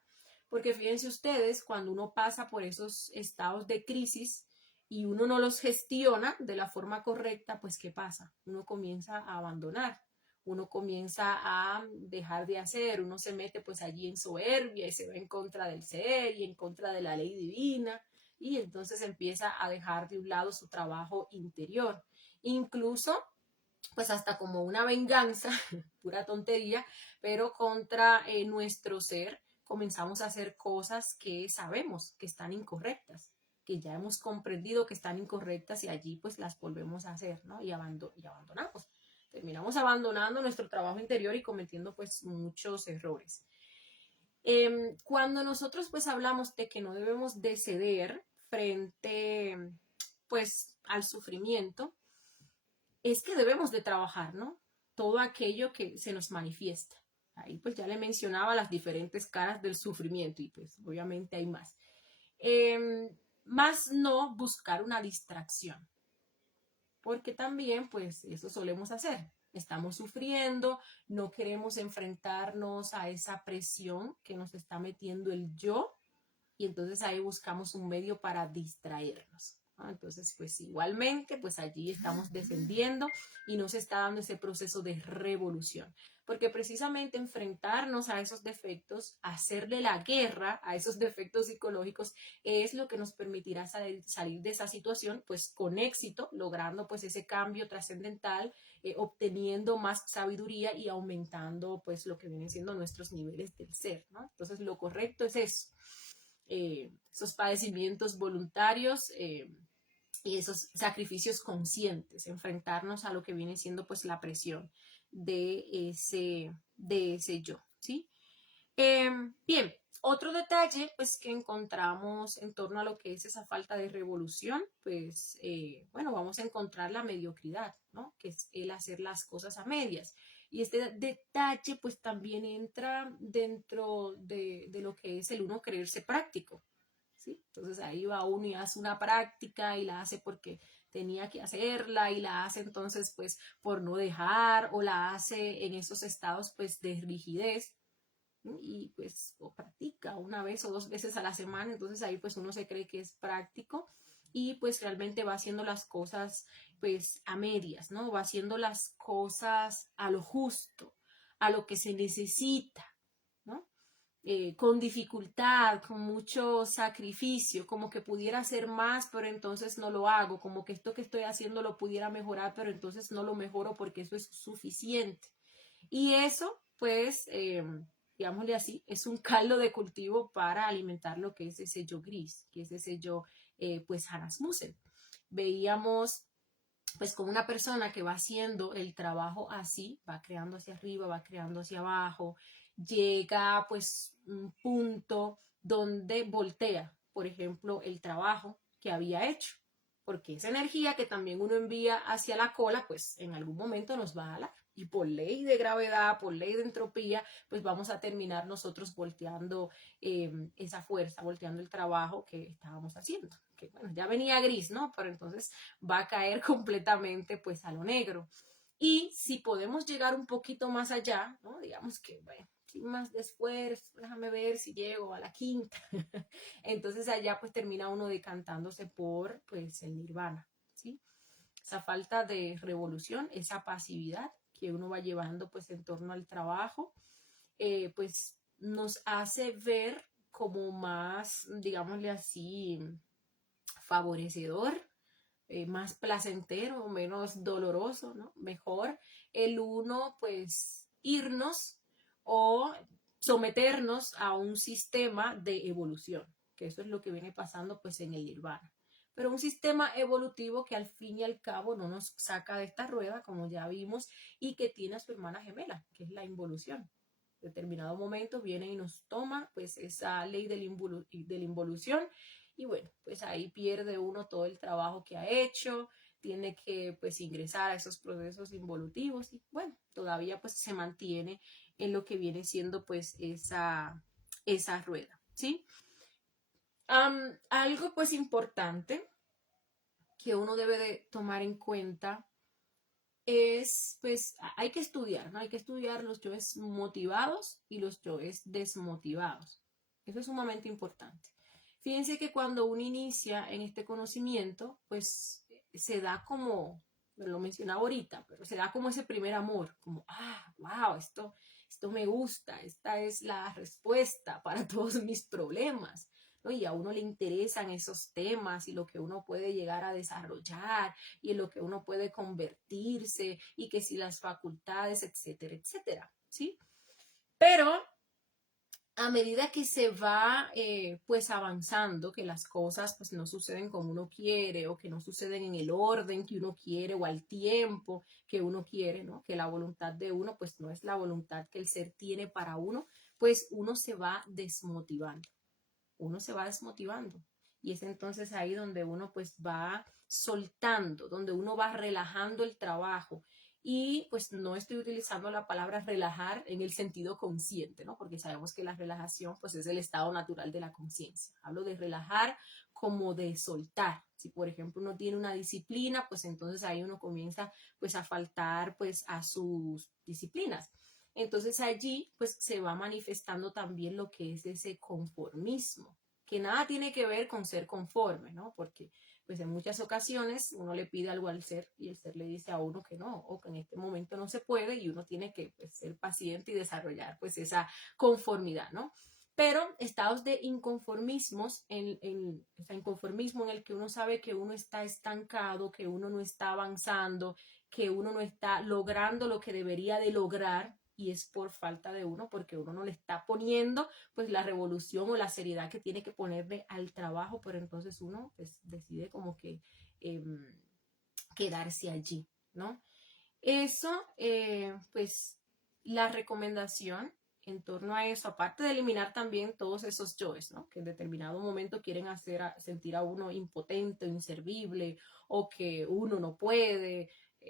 Porque fíjense ustedes, cuando uno pasa por esos estados de crisis y uno no los gestiona de la forma correcta, pues ¿qué pasa? Uno comienza a abandonar, uno comienza a dejar de hacer, uno se mete pues allí en soberbia y se va en contra del ser y en contra de la ley divina, y entonces empieza a dejar de un lado su trabajo interior. Incluso pues hasta como una venganza, pura tontería, pero contra nuestro ser comenzamos a hacer cosas que sabemos que están incorrectas, que ya hemos comprendido que están incorrectas, y allí pues las volvemos a hacer, ¿no? Y abandonamos. Terminamos abandonando nuestro trabajo interior y cometiendo pues muchos errores. Cuando nosotros pues hablamos de que no debemos de ceder frente pues al sufrimiento, es que debemos de trabajar, ¿no?, todo aquello que se nos manifiesta. Ahí pues ya le mencionaba las diferentes caras del sufrimiento, y pues obviamente hay más. Más no buscar una distracción, porque también pues eso solemos hacer. Estamos sufriendo, no queremos enfrentarnos a esa presión que nos está metiendo el yo, y entonces ahí buscamos un medio para distraernos. ¿no? Entonces, pues igualmente, pues allí estamos descendiendo y nos está dando ese proceso de revolución. Porque precisamente enfrentarnos a esos defectos, hacerle la guerra a esos defectos psicológicos, es lo que nos permitirá salir de esa situación pues con éxito, logrando pues ese cambio trascendental, obteniendo más sabiduría y aumentando pues lo que vienen siendo nuestros niveles del ser, ¿no? Entonces lo correcto es eso, esos padecimientos voluntarios, y esos sacrificios conscientes, enfrentarnos a lo que viene siendo pues la presión de ese yo, ¿sí? Bien, otro detalle pues que encontramos en torno a lo que es esa falta de revolución, pues bueno, vamos a encontrar la mediocridad, ¿no? Que es el hacer las cosas a medias. Y este detalle pues también entra dentro de lo que es el uno creerse práctico, ¿sí? Entonces ahí va uno y hace una práctica y la hace porque tenía que hacerla y la hace entonces pues por no dejar o la hace en esos estados pues de rigidez, ¿no? Y pues o practica una vez o dos veces a la semana, entonces ahí pues uno se cree que es práctico y pues realmente va haciendo las cosas pues a medias, ¿no? Va haciendo las cosas a lo justo, a lo que se necesita, ¿no? Con dificultad, con mucho sacrificio, como que pudiera hacer más, pero entonces no lo hago, como que esto que estoy haciendo lo pudiera mejorar, pero entonces no lo mejoro porque eso es suficiente. Y eso, pues, digámosle así, es un caldo de cultivo para alimentar lo que es ese yo gris, que es ese yo, pues, Rasmussen. Veíamos pues con una persona que va haciendo el trabajo así, va creando hacia arriba, va creando hacia abajo, llega pues un punto donde voltea, por ejemplo, el trabajo que había hecho, porque esa energía que también uno envía hacia la cola, pues en algún momento nos va a jalar. Y por ley de gravedad, por ley de entropía, pues vamos a terminar nosotros volteando esa fuerza, volteando el trabajo que estábamos haciendo. Que bueno, ya venía gris, ¿no? Pero entonces va a caer completamente pues a lo negro. Y si podemos llegar un poquito más allá, ¿no? Digamos que, bueno, sin más de esfuerzo, déjame ver si llego a la quinta. Entonces allá pues termina uno decantándose por pues el nirvana, ¿sí? Esa falta de revolución, esa pasividad que uno va llevando pues en torno al trabajo, pues nos hace ver como más, digámosle así, favorecedor, más placentero, menos doloroso, ¿no? Mejor el uno, pues, irnos o someternos a un sistema de evolución, que eso es lo que viene pasando, pues, en el nirvana. Pero un sistema evolutivo que al fin y al cabo no nos saca de esta rueda, como ya vimos, y que tiene a su hermana gemela, que es la involución. En determinado momento viene y nos toma, pues, esa ley de la involución y bueno, pues ahí pierde uno todo el trabajo que ha hecho, tiene que pues ingresar a esos procesos involutivos y bueno, todavía pues se mantiene en lo que viene siendo pues esa rueda, ¿sí? Algo pues importante que uno debe de tomar en cuenta es, pues, hay que estudiar, ¿no? Hay que estudiar los yoes motivados y los yoes desmotivados. Eso es sumamente importante. Fíjense que cuando uno inicia en este conocimiento, pues se da como, lo mencionaba ahorita, pero se da como ese primer amor, como, wow, esto me gusta, esta es la respuesta para todos mis problemas, ¿no? Y a uno le interesan esos temas y lo que uno puede llegar a desarrollar y en lo que uno puede convertirse y que si las facultades, etcétera, etcétera, ¿sí? Pero a medida que se va pues avanzando, que las cosas pues no suceden como uno quiere o que no suceden en el orden que uno quiere o al tiempo que uno quiere, ¿no? Que la voluntad de uno pues no es la voluntad que el ser tiene para uno, pues uno se va desmotivando, uno se va desmotivando. Y es entonces ahí donde uno pues va soltando, donde uno va relajando el trabajo. Y pues no estoy utilizando la palabra relajar en el sentido consciente, ¿no? Porque sabemos que la relajación pues es el estado natural de la conciencia. Hablo de relajar como de soltar. Si por ejemplo uno tiene una disciplina, pues entonces ahí uno comienza pues a faltar pues a sus disciplinas. Entonces allí pues se va manifestando también lo que es ese conformismo, que nada tiene que ver con ser conforme, ¿no? Porque pues en muchas ocasiones uno le pide algo al ser y el ser le dice a uno que no, o que en este momento no se puede y uno tiene que pues, ser paciente y desarrollar pues esa conformidad, ¿no? Pero estados de inconformismos, o sea, inconformismo en el que uno sabe que uno está estancado, que uno no está avanzando, que uno no está logrando lo que debería de lograr, y es por falta de uno, porque uno no le está poniendo pues la revolución o la seriedad que tiene que ponerle al trabajo, pero entonces uno pues decide como que eh, quedarse allí, ¿no? Eso, pues la recomendación en torno a eso, aparte de eliminar también todos esos yoes, ¿no? Que en determinado momento quieren sentir a uno impotente, inservible, o que uno no puede,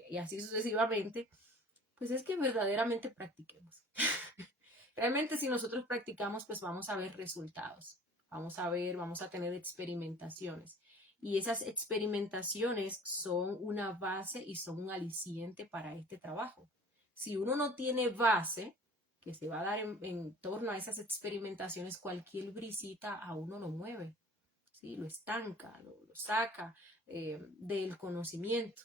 y así sucesivamente, pues es que verdaderamente practiquemos. Realmente si nosotros practicamos, pues vamos a ver resultados, vamos a tener experimentaciones. Y esas experimentaciones son una base y son un aliciente para este trabajo. Si uno no tiene base, que se va a dar en torno a esas experimentaciones, cualquier brisita a uno lo mueve, ¿sí? Lo estanca, lo saca del conocimiento.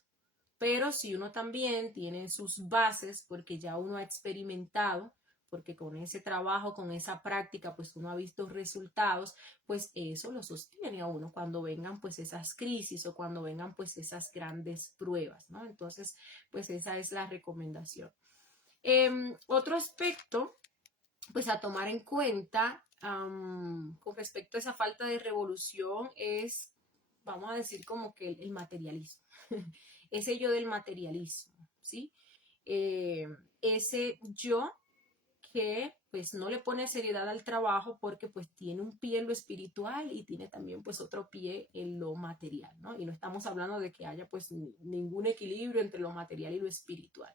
Pero si uno también tiene sus bases, porque ya uno ha experimentado, porque con ese trabajo, con esa práctica, pues uno ha visto resultados, pues eso lo sostiene a uno cuando vengan pues esas crisis o cuando vengan pues esas grandes pruebas, ¿no? Entonces, pues esa es la recomendación. Otro aspecto, pues a tomar en cuenta con respecto a esa falta de revolución es, vamos a decir como que el materialismo. Ese yo del materialismo, ¿sí? Ese yo que pues no le pone seriedad al trabajo porque pues tiene un pie en lo espiritual y tiene también pues otro pie en lo material, ¿no? Y no estamos hablando de que haya pues ningún equilibrio entre lo material y lo espiritual.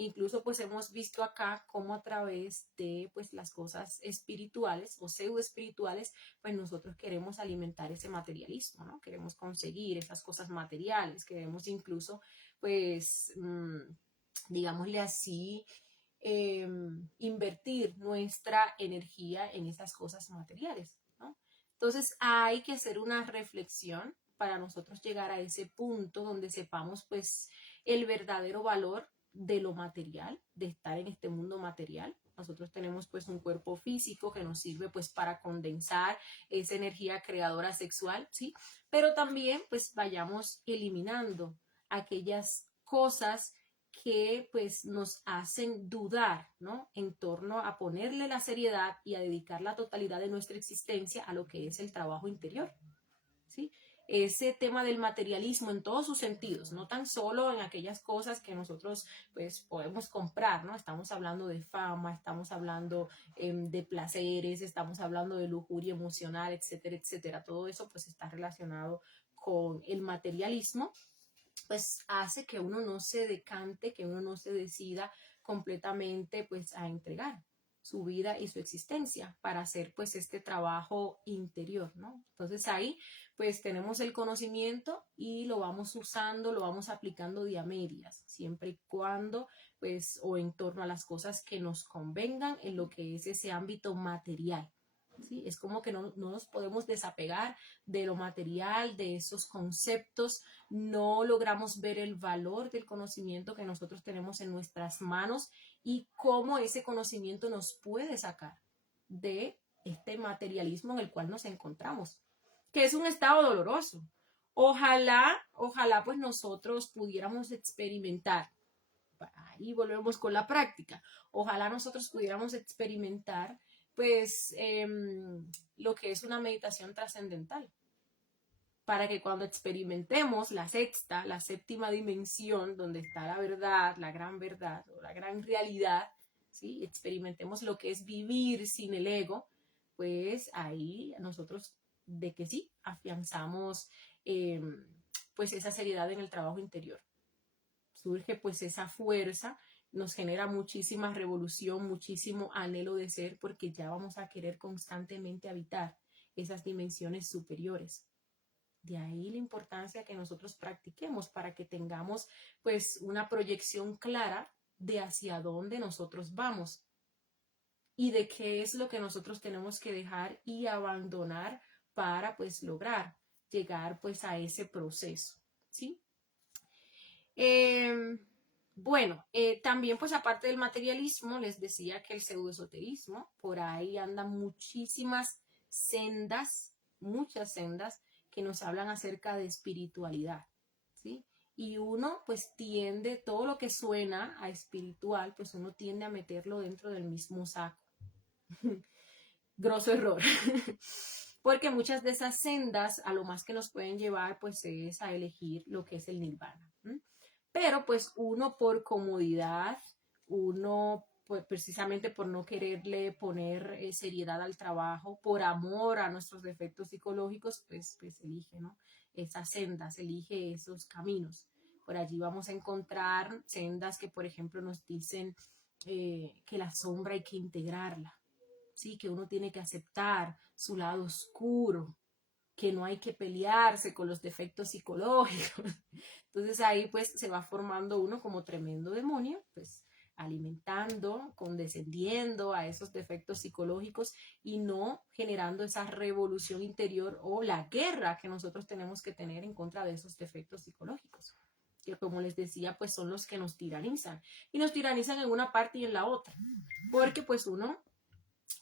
Incluso pues hemos visto acá cómo a través de pues las cosas espirituales o pseudo espirituales pues nosotros queremos alimentar ese materialismo, ¿no? Queremos conseguir esas cosas materiales, queremos incluso pues digámosle así, invertir nuestra energía en esas cosas materiales, ¿no? Entonces hay que hacer una reflexión para nosotros llegar a ese punto donde sepamos pues el verdadero valor de lo material, de estar en este mundo material. Nosotros tenemos pues un cuerpo físico que nos sirve pues para condensar esa energía creadora sexual, ¿sí? Pero también pues vayamos eliminando aquellas cosas que pues nos hacen dudar, ¿no? En torno a ponerle la seriedad y a dedicar la totalidad de nuestra existencia a lo que es el trabajo interior, ¿sí? Ese tema del materialismo en todos sus sentidos, no tan solo en aquellas cosas que nosotros pues podemos comprar, ¿no? Estamos hablando de fama, estamos hablando de placeres, estamos hablando de lujuria emocional, etcétera, etcétera. Todo eso pues está relacionado con el materialismo, pues hace que uno no se decante, que uno no se decida completamente pues a entregar su vida y su existencia para hacer pues este trabajo interior, ¿no? Entonces ahí pues tenemos el conocimiento y lo vamos usando, lo vamos aplicando de a medias, siempre y cuando pues o en torno a las cosas que nos convengan en lo que es ese ámbito material. ¿Sí? Es como que no nos podemos desapegar de lo material, de esos conceptos, no logramos ver el valor del conocimiento que nosotros tenemos en nuestras manos y cómo ese conocimiento nos puede sacar de este materialismo en el cual nos encontramos, que es un estado doloroso. Ojalá pues nosotros pudiéramos experimentar, ahí volvemos con la práctica, ojalá nosotros pudiéramos experimentar pues lo que es una meditación trascendental, para que cuando experimentemos la sexta, la séptima dimensión, donde está la verdad o la gran realidad, ¿sí? Experimentemos lo que es vivir sin el ego, pues ahí nosotros de que sí, afianzamos pues esa seriedad en el trabajo interior. Surge pues esa fuerza, nos genera muchísima revolución, muchísimo anhelo de ser, porque ya vamos a querer constantemente habitar esas dimensiones superiores. De ahí la importancia que nosotros practiquemos para que tengamos pues una proyección clara de hacia dónde nosotros vamos y de qué es lo que nosotros tenemos que dejar y abandonar para pues lograr llegar pues a ese proceso, ¿sí? Bueno, también pues aparte del materialismo, les decía que el pseudoesoterismo, por ahí andan muchísimas sendas, muchas sendas que nos hablan acerca de espiritualidad, ¿sí? Y uno pues tiende, todo lo que suena a espiritual, pues uno tiende a meterlo dentro del mismo saco. Grosso error. Porque muchas de esas sendas a lo más que nos pueden llevar pues es a elegir lo que es el nirvana. Pero pues uno por comodidad, uno pues precisamente por no quererle poner seriedad al trabajo, por amor a nuestros defectos psicológicos, pues elige, ¿no? Esas sendas, elige esos caminos. Por allí vamos a encontrar sendas que, por ejemplo, nos dicen que la sombra hay que integrarla, ¿sí? Que uno tiene que aceptar su lado oscuro, que no hay que pelearse con los defectos psicológicos. Entonces ahí pues se va formando uno como tremendo demonio, pues alimentando, condescendiendo a esos defectos psicológicos y no generando esa revolución interior o la guerra que nosotros tenemos que tener en contra de esos defectos psicológicos, que como les decía pues son los que nos tiranizan y nos tiranizan en una parte y en la otra, porque pues uno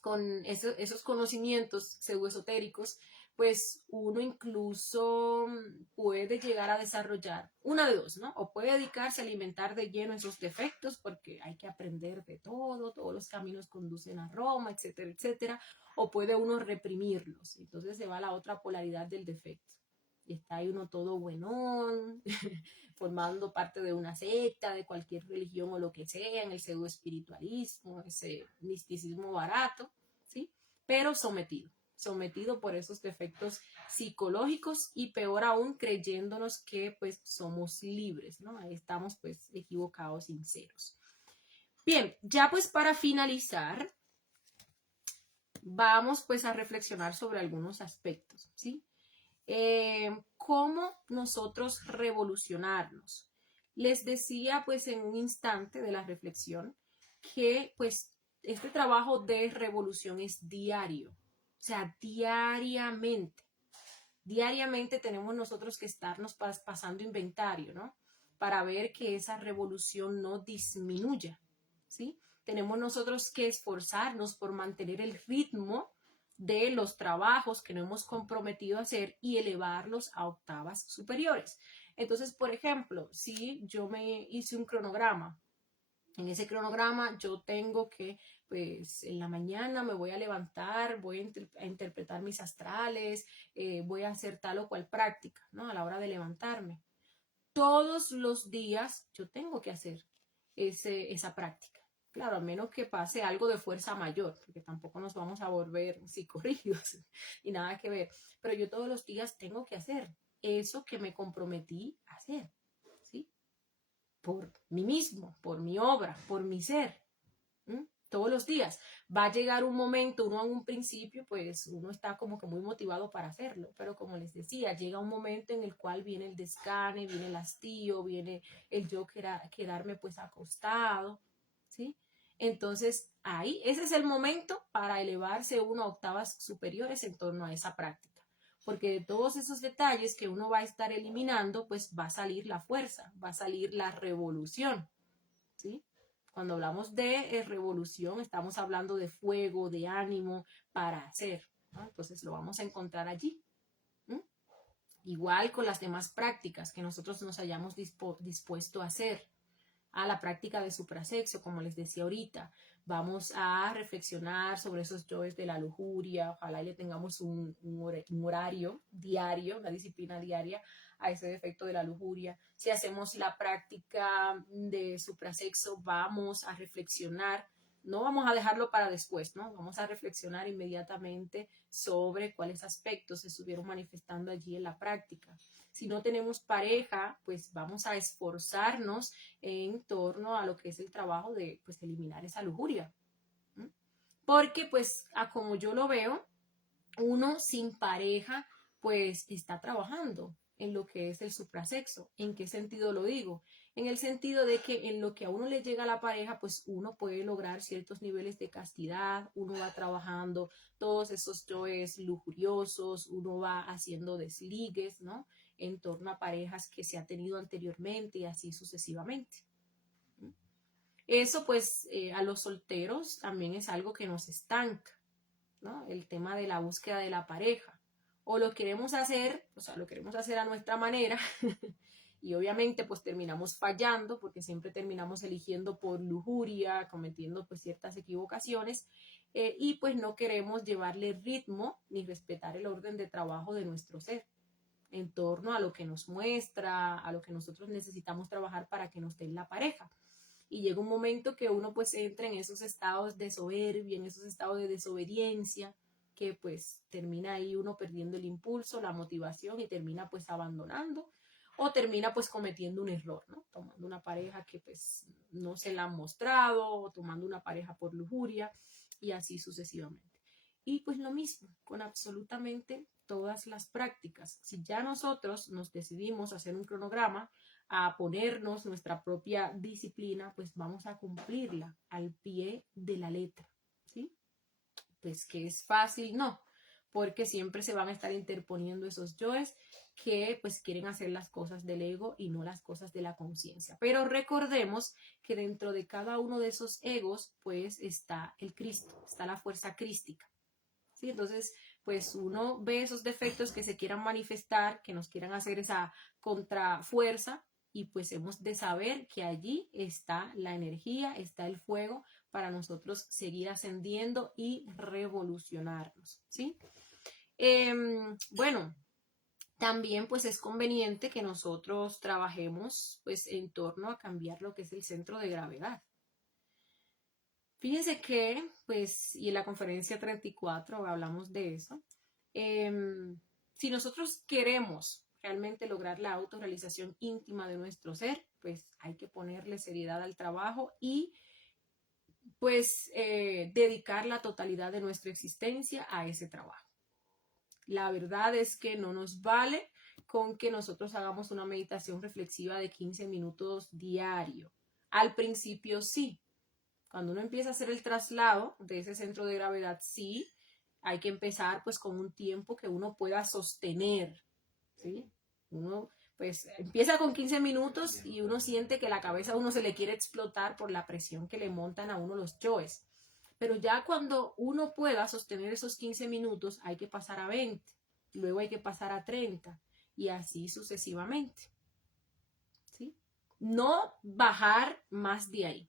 con esos conocimientos pseudoesotéricos, pues uno incluso puede llegar a desarrollar una de dos, ¿no? O puede dedicarse a alimentar de lleno esos defectos, porque hay que aprender de todo, todos los caminos conducen a Roma, etcétera, etcétera, o puede uno reprimirlos. Entonces se va a la otra polaridad del defecto. Y está ahí uno todo buenón, formando parte de una secta, de cualquier religión o lo que sea, en el pseudoespiritualismo, ese misticismo barato, ¿sí? Pero sometido por esos defectos psicológicos y peor aún creyéndonos que pues somos libres, ¿no? Ahí estamos pues equivocados, sinceros. Bien, ya pues para finalizar, vamos pues a reflexionar sobre algunos aspectos, ¿sí? Cómo nosotros revolucionarnos. Les decía pues en un instante de la reflexión que pues este trabajo de revolución es diario, o sea, diariamente tenemos nosotros que estarnos pasando inventario, ¿no? Para ver que esa revolución no disminuya, ¿sí? Tenemos nosotros que esforzarnos por mantener el ritmo de los trabajos que nos hemos comprometido a hacer y elevarlos a octavas superiores. Entonces, por ejemplo, si yo me hice un cronograma, en ese cronograma yo tengo que, pues en la mañana me voy a levantar, voy a interpretar mis astrales, voy a hacer tal o cual práctica, ¿no? A la hora de levantarme. Todos los días yo tengo que hacer esa práctica. Claro, a menos que pase algo de fuerza mayor, porque tampoco nos vamos a volver psicorrígidos y nada que ver. Pero yo todos los días tengo que hacer eso que me comprometí a hacer, ¿sí? Por mí mismo, por mi obra, por mi ser. Todos los días. Va a llegar un momento, uno en un principio, pues uno está como que muy motivado para hacerlo, pero como les decía, llega un momento en el cual viene el desgane, viene el hastío, viene el yo quedarme pues acostado, ¿sí? Entonces, ahí, ese es el momento para elevarse uno a octavas superiores en torno a esa práctica. Porque de todos esos detalles que uno va a estar eliminando, pues va a salir la fuerza, va a salir la revolución, ¿sí? Cuando hablamos de revolución, estamos hablando de fuego, de ánimo para hacer, ¿no? Entonces lo vamos a encontrar allí. Igual con las demás prácticas que nosotros nos hayamos dispuesto a hacer. A la práctica de suprasexo, como les decía ahorita. Vamos a reflexionar sobre esos yoes de la lujuria. Ojalá le tengamos un horario diario, una disciplina diaria a ese defecto de la lujuria. Si hacemos la práctica de suprasexo, vamos a reflexionar. No vamos a dejarlo para después, ¿no? Vamos a reflexionar inmediatamente sobre cuáles aspectos se estuvieron manifestando allí en la práctica. Si no tenemos pareja, pues vamos a esforzarnos en torno a lo que es el trabajo de pues, eliminar esa lujuria. Porque pues a como yo lo veo, uno sin pareja pues está trabajando en lo que es el suprasexo. ¿En qué sentido lo digo? En el sentido de que en lo que a uno le llega a la pareja, pues uno puede lograr ciertos niveles de castidad, uno va trabajando todos esos yoes lujuriosos, uno va haciendo desligues, ¿no? En torno a parejas que se ha tenido anteriormente y así sucesivamente. Eso pues a los solteros también es algo que nos estanca, ¿no? El tema de la búsqueda de la pareja. O lo queremos hacer, o sea, lo queremos hacer a nuestra manera y obviamente pues terminamos fallando porque siempre terminamos eligiendo por lujuria, cometiendo pues ciertas equivocaciones y pues no queremos llevarle ritmo ni respetar el orden de trabajo de nuestro ser en torno a lo que nos muestra, a lo que nosotros necesitamos trabajar para que nos dé la pareja. Y llega un momento que uno pues entra en esos estados de soberbia, en esos estados de desobediencia, que pues termina ahí uno perdiendo el impulso, la motivación y termina pues abandonando o termina pues cometiendo un error, ¿no? Tomando una pareja que pues no se la han mostrado o tomando una pareja por lujuria y así sucesivamente. Y pues lo mismo con absolutamente todas las prácticas. Si ya nosotros nos decidimos hacer un cronograma, a ponernos nuestra propia disciplina, pues vamos a cumplirla al pie de la letra, ¿sí? Pues que es fácil, no, porque siempre se van a estar interponiendo esos yoes que pues quieren hacer las cosas del ego y no las cosas de la conciencia. Pero recordemos que dentro de cada uno de esos egos pues está el Cristo, está la fuerza crística. ¿Sí? Entonces, pues uno ve esos defectos que se quieran manifestar, que nos quieran hacer esa contrafuerza y pues hemos de saber que allí está la energía, está el fuego para nosotros seguir ascendiendo y revolucionarnos, ¿sí? Bueno, también pues es conveniente que nosotros trabajemos pues en torno a cambiar lo que es el centro de gravedad. Fíjense que, pues, y en la conferencia 34 hablamos de eso, si nosotros queremos realmente lograr la autorrealización íntima de nuestro ser, pues hay que ponerle seriedad al trabajo y pues dedicar la totalidad de nuestra existencia a ese trabajo. La verdad es que no nos vale con que nosotros hagamos una meditación reflexiva de 15 minutos diario. Al principio sí. Cuando uno empieza a hacer el traslado de ese centro de gravedad, sí, hay que empezar pues con un tiempo que uno pueda sostener, ¿sí? Uno pues empieza con 15 minutos y uno siente que la cabeza a uno se le quiere explotar por la presión que le montan a uno los yoes. Pero ya cuando uno pueda sostener esos 15 minutos, hay que pasar a 20, luego hay que pasar a 30 y así sucesivamente, ¿sí? No bajar más de ahí.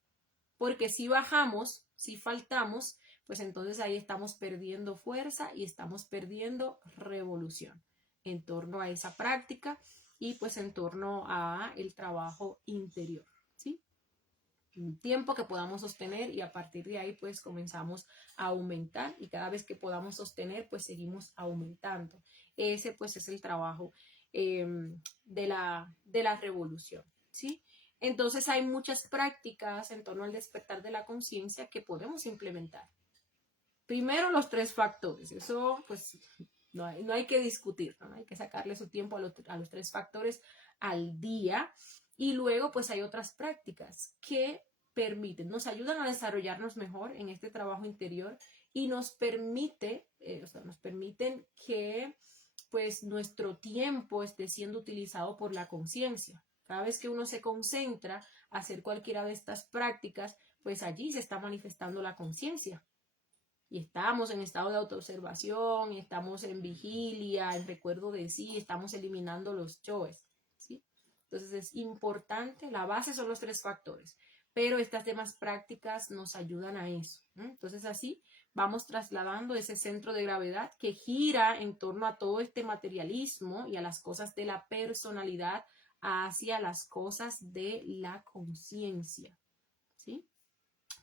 Porque si bajamos, si faltamos, pues entonces ahí estamos perdiendo fuerza y estamos perdiendo revolución en torno a esa práctica y pues en torno a el trabajo interior, ¿sí? Un tiempo que podamos sostener y a partir de ahí pues comenzamos a aumentar y cada vez que podamos sostener pues seguimos aumentando. Ese pues es el trabajo de la revolución, ¿sí? Entonces hay muchas prácticas en torno al despertar de la conciencia que podemos implementar. Primero los 3 factores, eso pues no hay que discutir, ¿no? Hay que sacarle su tiempo a los 3 factores al día y luego pues hay otras prácticas que permiten, nos ayudan a desarrollarnos mejor en este trabajo interior y nos permiten que pues nuestro tiempo esté siendo utilizado por la conciencia. Cada vez que uno se concentra a hacer cualquiera de estas prácticas, pues allí se está manifestando la conciencia. Y estamos en estado de autoobservación, y estamos en vigilia, en recuerdo de sí, estamos eliminando los yoes, ¿sí? Entonces es importante, la base son los 3 factores, pero estas demás prácticas nos ayudan a eso, ¿no? Entonces así vamos trasladando ese centro de gravedad que gira en torno a todo este materialismo y a las cosas de la personalidad hacia las cosas de la conciencia, ¿sí?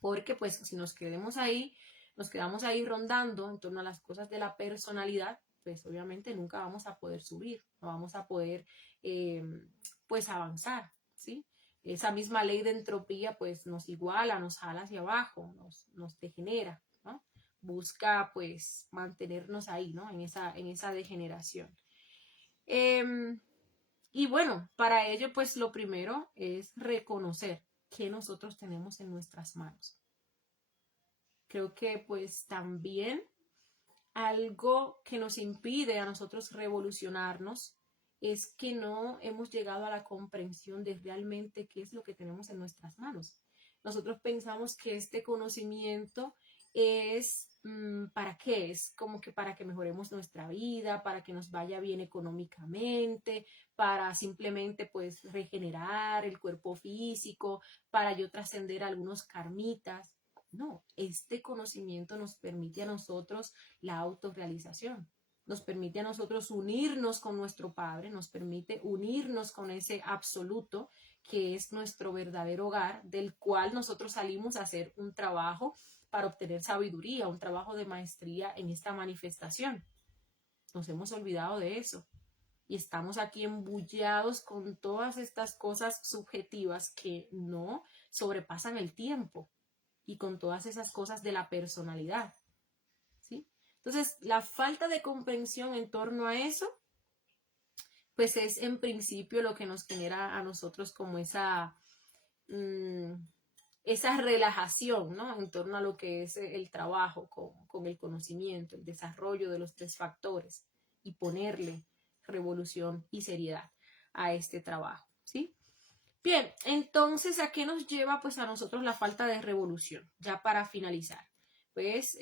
Porque pues si nos quedamos ahí rondando en torno a las cosas de la personalidad, pues obviamente nunca vamos a poder subir, no vamos a poder pues avanzar, ¿sí? Esa misma ley de entropía pues nos iguala, nos jala hacia abajo, nos degenera, ¿no? Busca pues mantenernos ahí, ¿no? En esa degeneración. Y bueno, para ello, pues lo primero es reconocer qué nosotros tenemos en nuestras manos. Creo que pues también algo que nos impide a nosotros revolucionarnos es que no hemos llegado a la comprensión de realmente qué es lo que tenemos en nuestras manos. Nosotros pensamos que este conocimiento es, ¿para qué? Es como que para que mejoremos nuestra vida, para que nos vaya bien económicamente, para simplemente pues regenerar el cuerpo físico, para yo trascender algunos karmitas. No, este conocimiento nos permite a nosotros la autorrealización. Nos permite a nosotros unirnos con nuestro Padre, nos permite unirnos con ese absoluto que es nuestro verdadero hogar, del cual nosotros salimos a hacer un trabajo para obtener sabiduría, un trabajo de maestría en esta manifestación. Nos hemos olvidado de eso y estamos aquí embullados con todas estas cosas subjetivas que no sobrepasan el tiempo y con todas esas cosas de la personalidad, ¿sí? Entonces, la falta de comprensión en torno a eso, pues es en principio lo que nos genera a nosotros como esa relajación, ¿no? En torno a lo que es el trabajo con el conocimiento, el desarrollo de los 3 factores y ponerle revolución y seriedad a este trabajo, ¿sí? Bien, entonces, ¿a qué nos lleva pues a nosotros la falta de revolución? Ya para finalizar, pues,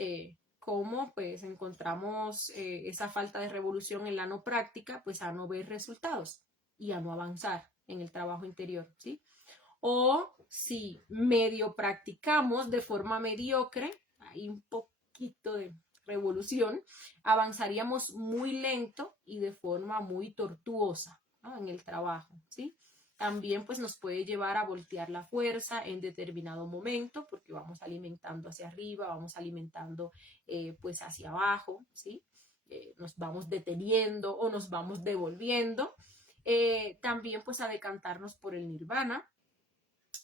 ¿cómo pues encontramos esa falta de revolución en la no práctica? Pues a no ver resultados y a no avanzar en el trabajo interior, ¿sí? O si medio practicamos de forma mediocre, hay un poquito de revolución, avanzaríamos muy lento y de forma muy tortuosa, ¿no? En el trabajo, ¿sí? También pues nos puede llevar a voltear la fuerza en determinado momento porque vamos alimentando hacia arriba, vamos alimentando pues hacia abajo, ¿sí? Nos vamos deteniendo o nos vamos devolviendo. También pues a decantarnos por el nirvana,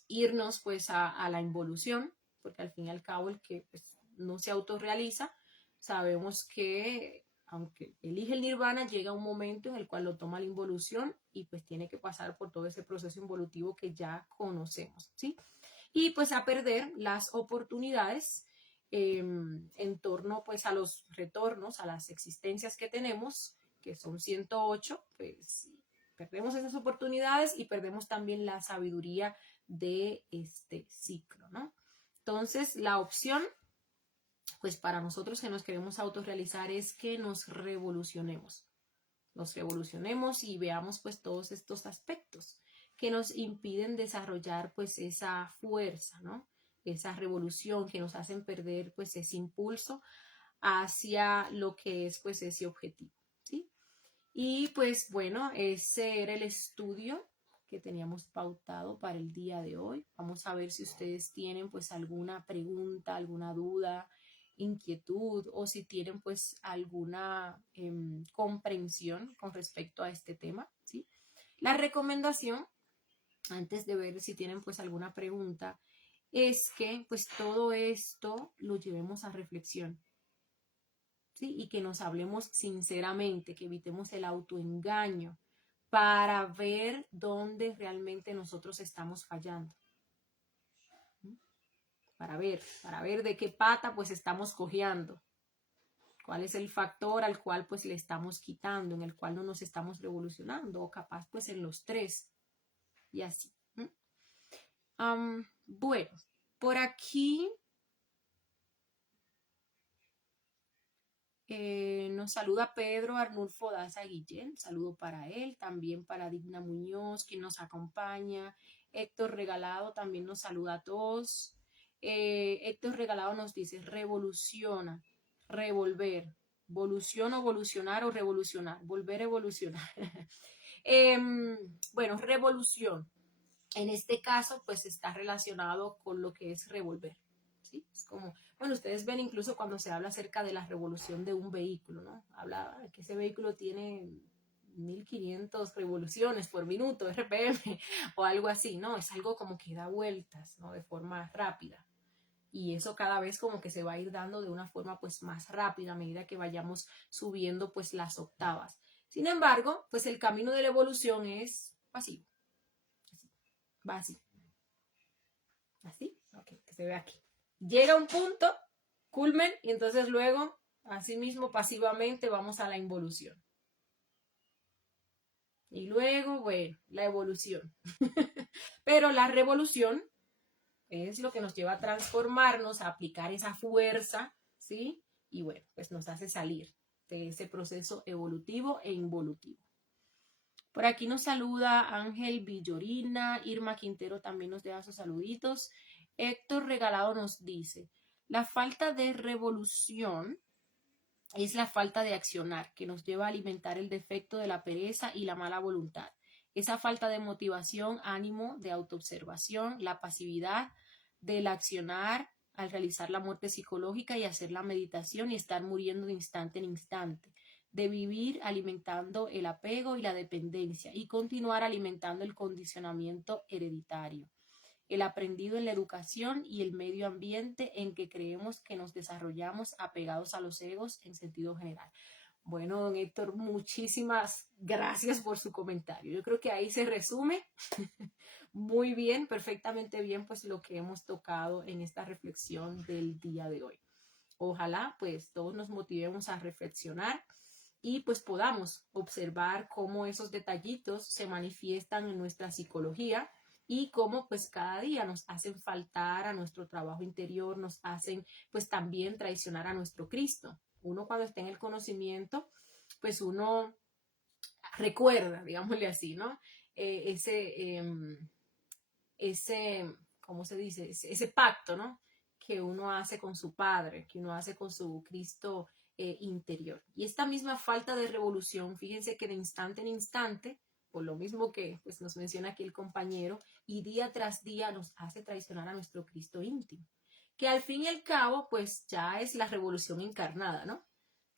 irnos pues a la involución, porque al fin y al cabo el que pues, no se autorrealiza, sabemos que aunque elige el nirvana, llega un momento en el cual lo toma la involución y pues tiene que pasar por todo ese proceso involutivo que ya conocemos, ¿sí? Y pues a perder las oportunidades en torno pues a los retornos, a las existencias que tenemos, que son 108, pues perdemos esas oportunidades y perdemos también la sabiduría de este ciclo, ¿no? Entonces, la opción, pues para nosotros que nos queremos autorrealizar es que nos revolucionemos y veamos pues todos estos aspectos que nos impiden desarrollar pues esa fuerza, ¿no? Esa revolución que nos hacen perder pues ese impulso hacia lo que es pues ese objetivo, ¿sí? Y pues bueno, ese era el estudio que teníamos pautado para el día de hoy. Vamos a ver si ustedes tienen pues alguna pregunta, alguna duda, inquietud o si tienen pues alguna comprensión con respecto a este tema, ¿sí? La recomendación, antes de ver si tienen pues alguna pregunta, es que pues todo esto lo llevemos a reflexión. ¿Sí? Y que nos hablemos sinceramente, que evitemos el autoengaño para ver dónde realmente nosotros estamos fallando. Para ver de qué pata pues estamos cojeando. ¿Cuál es el factor al cual pues le estamos quitando, en el cual no nos estamos revolucionando? O capaz pues en los 3 y así. Bueno, por aquí nos saluda Pedro Arnulfo Daza Guillén, saludo para él, también para Digna Muñoz, quien nos acompaña. Héctor Regalado también nos saluda a todos. Héctor Regalado nos dice, revoluciona, revolver, evolución o evolucionar o revolucionar, volver a evolucionar. Bueno, revolución. En este caso, pues está relacionado con lo que es revolver. ¿Sí? Es como, bueno, ustedes ven incluso cuando se habla acerca de la revolución de un vehículo, ¿no? Habla que ese vehículo tiene 1500 revoluciones por minuto, RPM, o algo así, ¿no? Es algo como que da vueltas, ¿no? De forma rápida. Y eso cada vez como que se va a ir dando de una forma pues más rápida a medida que vayamos subiendo pues las octavas. Sin embargo, pues el camino de la evolución es pasivo. Así, va así. Así, ok, que se ve aquí. Llega un punto, culmen, y entonces luego, así mismo, pasivamente, vamos a la involución. Y luego, bueno, la evolución. Pero la revolución es lo que nos lleva a transformarnos, a aplicar esa fuerza, ¿sí? Y bueno, pues nos hace salir de ese proceso evolutivo e involutivo. Por aquí nos saluda Ángel Villorina, Irma Quintero también nos deja sus saluditos. Héctor Regalado nos dice, la falta de revolución es la falta de accionar que nos lleva a alimentar el defecto de la pereza y la mala voluntad. Esa falta de motivación, ánimo, de autoobservación, la pasividad del accionar al realizar la muerte psicológica y hacer la meditación y estar muriendo de instante en instante, de vivir alimentando el apego y la dependencia y continuar alimentando el condicionamiento hereditario, el aprendido en la educación y el medio ambiente en que creemos que nos desarrollamos apegados a los egos en sentido general. Bueno, don Héctor, muchísimas gracias por su comentario. Yo creo que ahí se resume muy bien, perfectamente bien, pues lo que hemos tocado en esta reflexión del día de hoy. Ojalá pues todos nos motivemos a reflexionar y pues podamos observar cómo esos detallitos se manifiestan en nuestra psicología y cómo pues cada día nos hacen faltar a nuestro trabajo interior, nos hacen pues también traicionar a nuestro Cristo. Uno cuando está en el conocimiento, pues uno recuerda, digámosle así, ¿no? Ese, ¿cómo se dice? Ese pacto, ¿no? Que uno hace con su Padre, que uno hace con su Cristo interior. Y esta misma falta de revolución, fíjense que de instante en instante, por lo mismo que pues, nos menciona aquí el compañero, y día tras día nos hace traicionar a nuestro Cristo íntimo, que al fin y al cabo, pues ya es la revolución encarnada, ¿no?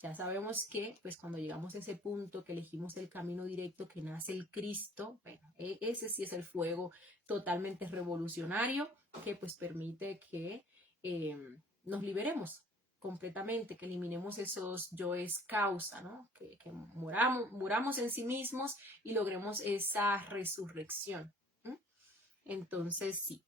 Ya sabemos que, pues cuando llegamos a ese punto, que elegimos el camino directo, que nace el Cristo, bueno, ese sí es el fuego totalmente revolucionario que pues permite que nos liberemos completamente, que eliminemos esos yoes causa, ¿no? Que muramos en sí mismos y logremos esa resurrección. ¿Mm? Entonces, sí.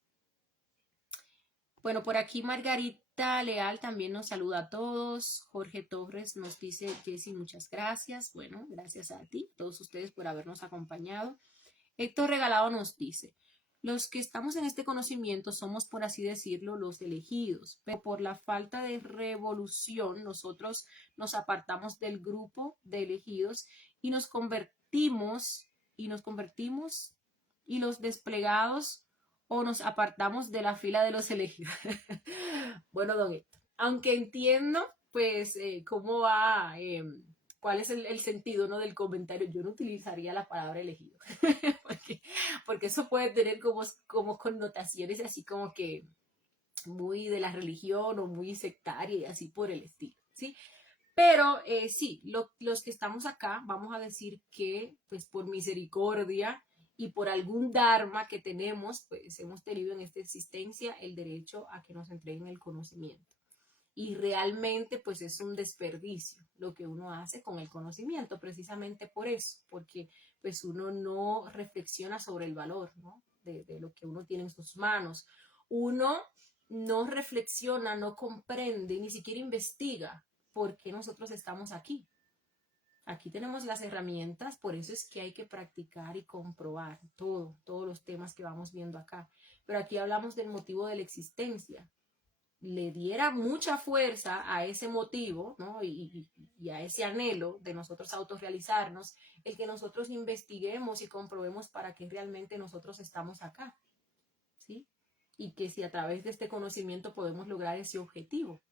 Bueno, por aquí Margarita Leal también nos saluda a todos. Jorge Torres nos dice, Jessy, muchas gracias. Bueno, gracias a ti, todos ustedes por habernos acompañado. Héctor Regalado nos dice, los que estamos en este conocimiento somos, por así decirlo, los elegidos, pero por la falta de revolución nosotros nos apartamos del grupo de elegidos y nos convertimos y los desplegados o nos apartamos de la fila de los elegidos. Bueno, don Héctor, aunque entiendo, pues, cómo va, cuál es el sentido, ¿no? Del comentario, yo no utilizaría la palabra elegido, porque eso puede tener como connotaciones así como que muy de la religión o muy sectaria y así por el estilo, ¿sí? Pero sí, los que estamos acá, vamos a decir que, pues por misericordia y por algún dharma que tenemos, pues hemos tenido en esta existencia el derecho a que nos entreguen el conocimiento. Y realmente, pues es un desperdicio lo que uno hace con el conocimiento, precisamente por eso, porque pues uno no reflexiona sobre el valor, ¿no? de lo que uno tiene en sus manos. Uno no reflexiona, no comprende, ni siquiera investiga por qué nosotros estamos aquí. Aquí tenemos las herramientas, por eso es que hay que practicar y comprobar todos los temas que vamos viendo acá. Pero aquí hablamos del motivo de la existencia. Le diera mucha fuerza a ese motivo, ¿no? y a ese anhelo de nosotros autorrealizarnos, el que nosotros investiguemos y comprobemos para qué realmente nosotros estamos acá, ¿sí? Y que si a través de este conocimiento podemos lograr ese objetivo.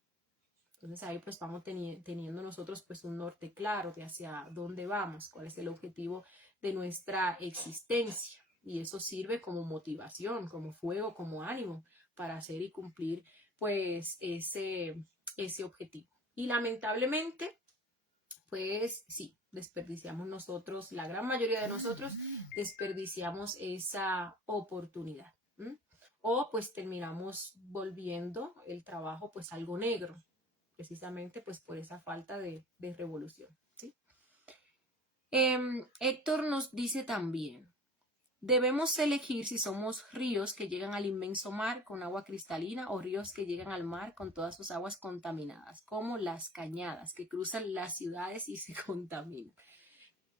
Entonces ahí pues vamos teniendo nosotros pues un norte claro de hacia dónde vamos, cuál es el objetivo de nuestra existencia. Y eso sirve como motivación, como fuego, como ánimo para hacer y cumplir pues ese objetivo. Y lamentablemente, pues sí, desperdiciamos nosotros, la gran mayoría de nosotros desperdiciamos esa oportunidad. ¿Mm? O pues terminamos volviendo el trabajo pues algo negro, precisamente pues por esa falta de revolución, ¿sí? Héctor nos dice también, debemos elegir si somos ríos que llegan al inmenso mar con agua cristalina o ríos que llegan al mar con todas sus aguas contaminadas, como las cañadas que cruzan las ciudades y se contaminan.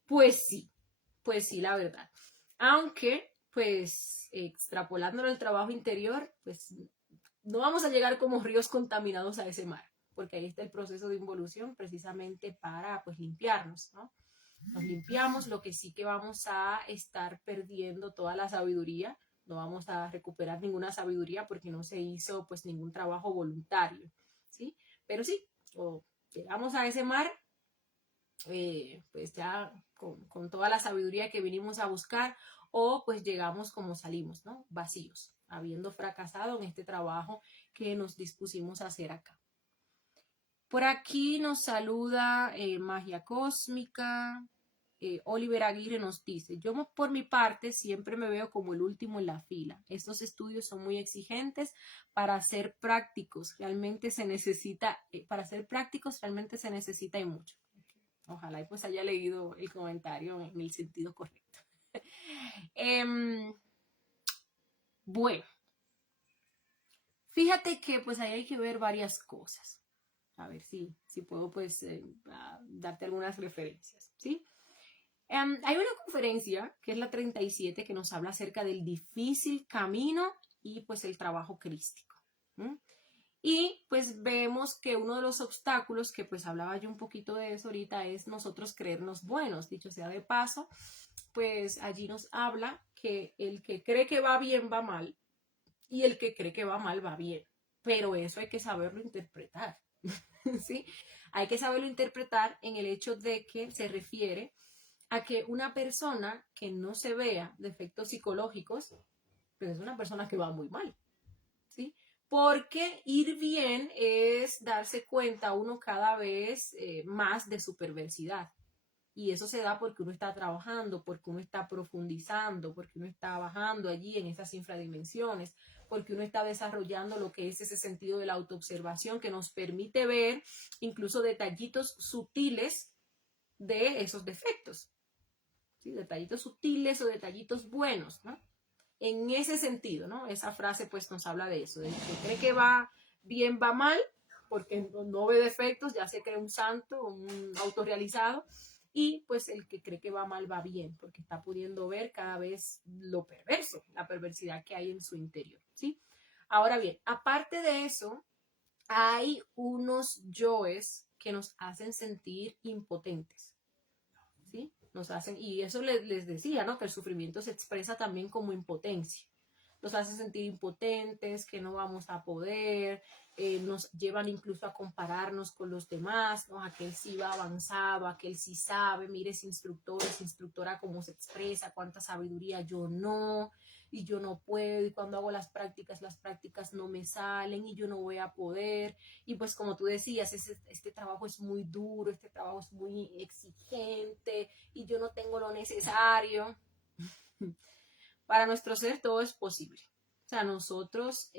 Pues sí, la verdad. Aunque, pues, extrapolándolo al trabajo interior, pues no vamos a llegar como ríos contaminados a ese mar, porque ahí está el proceso de involución precisamente para, pues, limpiarnos, ¿no? Nos limpiamos, lo que sí que vamos a estar perdiendo toda la sabiduría, no vamos a recuperar ninguna sabiduría porque no se hizo, pues, ningún trabajo voluntario, ¿sí? Pero sí, o llegamos a ese mar, pues ya con toda la sabiduría que vinimos a buscar, o pues llegamos como salimos, ¿no? Vacíos, habiendo fracasado en este trabajo que nos dispusimos a hacer acá. Por aquí nos saluda Magia Cósmica. Oliver Aguirre nos dice, yo por mi parte siempre me veo como el último en la fila. Estos estudios son muy exigentes para ser prácticos. Realmente se necesita, para ser prácticos realmente se necesita y mucho. Ojalá y pues haya leído el comentario en el sentido correcto. Bueno, fíjate que pues ahí hay que ver varias cosas. A ver si puedo pues darte algunas referencias, ¿sí? Hay una conferencia que es la 37 que nos habla acerca del difícil camino y pues el trabajo crístico. Y pues vemos que uno de los obstáculos, que pues hablaba yo un poquito de eso ahorita, es nosotros creernos buenos. Dicho sea de paso, pues allí nos habla que el que cree que va bien va mal y el que cree que va mal va bien. Pero eso hay que saberlo interpretar, ¿sí? Hay que saberlo interpretar en el hecho de que se refiere a que una persona que no se vea defectos psicológicos, pues es una persona que va muy mal, ¿sí? Porque ir bien es darse cuenta uno cada vez más de su perversidad. Y eso se da porque uno está trabajando, porque uno está profundizando, porque uno está bajando allí en esas infradimensiones, porque uno está desarrollando lo que es ese sentido de la autoobservación que nos permite ver incluso detallitos sutiles de esos defectos. ¿Sí? Detallitos sutiles o detallitos buenos, ¿no? En ese sentido, ¿no? Esa frase pues nos habla de eso, de que cree que va bien, va mal, porque no ve defectos, ya se cree un santo, un autorrealizado, y pues el que cree que va mal va bien, porque está pudiendo ver cada vez lo perverso, la perversidad que hay en su interior, ¿sí? Ahora bien, aparte de eso, hay unos yoes que nos hacen sentir impotentes, ¿sí? Nos hacen, y eso les decía, ¿no? Que el sufrimiento se expresa también como impotencia. Nos hace sentir impotentes, que no vamos a poder, nos llevan incluso a compararnos con los demás, ¿no? Aquel sí va avanzado, aquel sí sabe, mire ese instructor, esa instructora cómo se expresa, cuánta sabiduría, yo no, y yo no puedo, y cuando hago las prácticas no me salen, y yo no voy a poder, y pues como tú decías, este trabajo es muy duro, este trabajo es muy exigente, y yo no tengo lo necesario. Para nuestro ser todo es posible. O sea, nosotros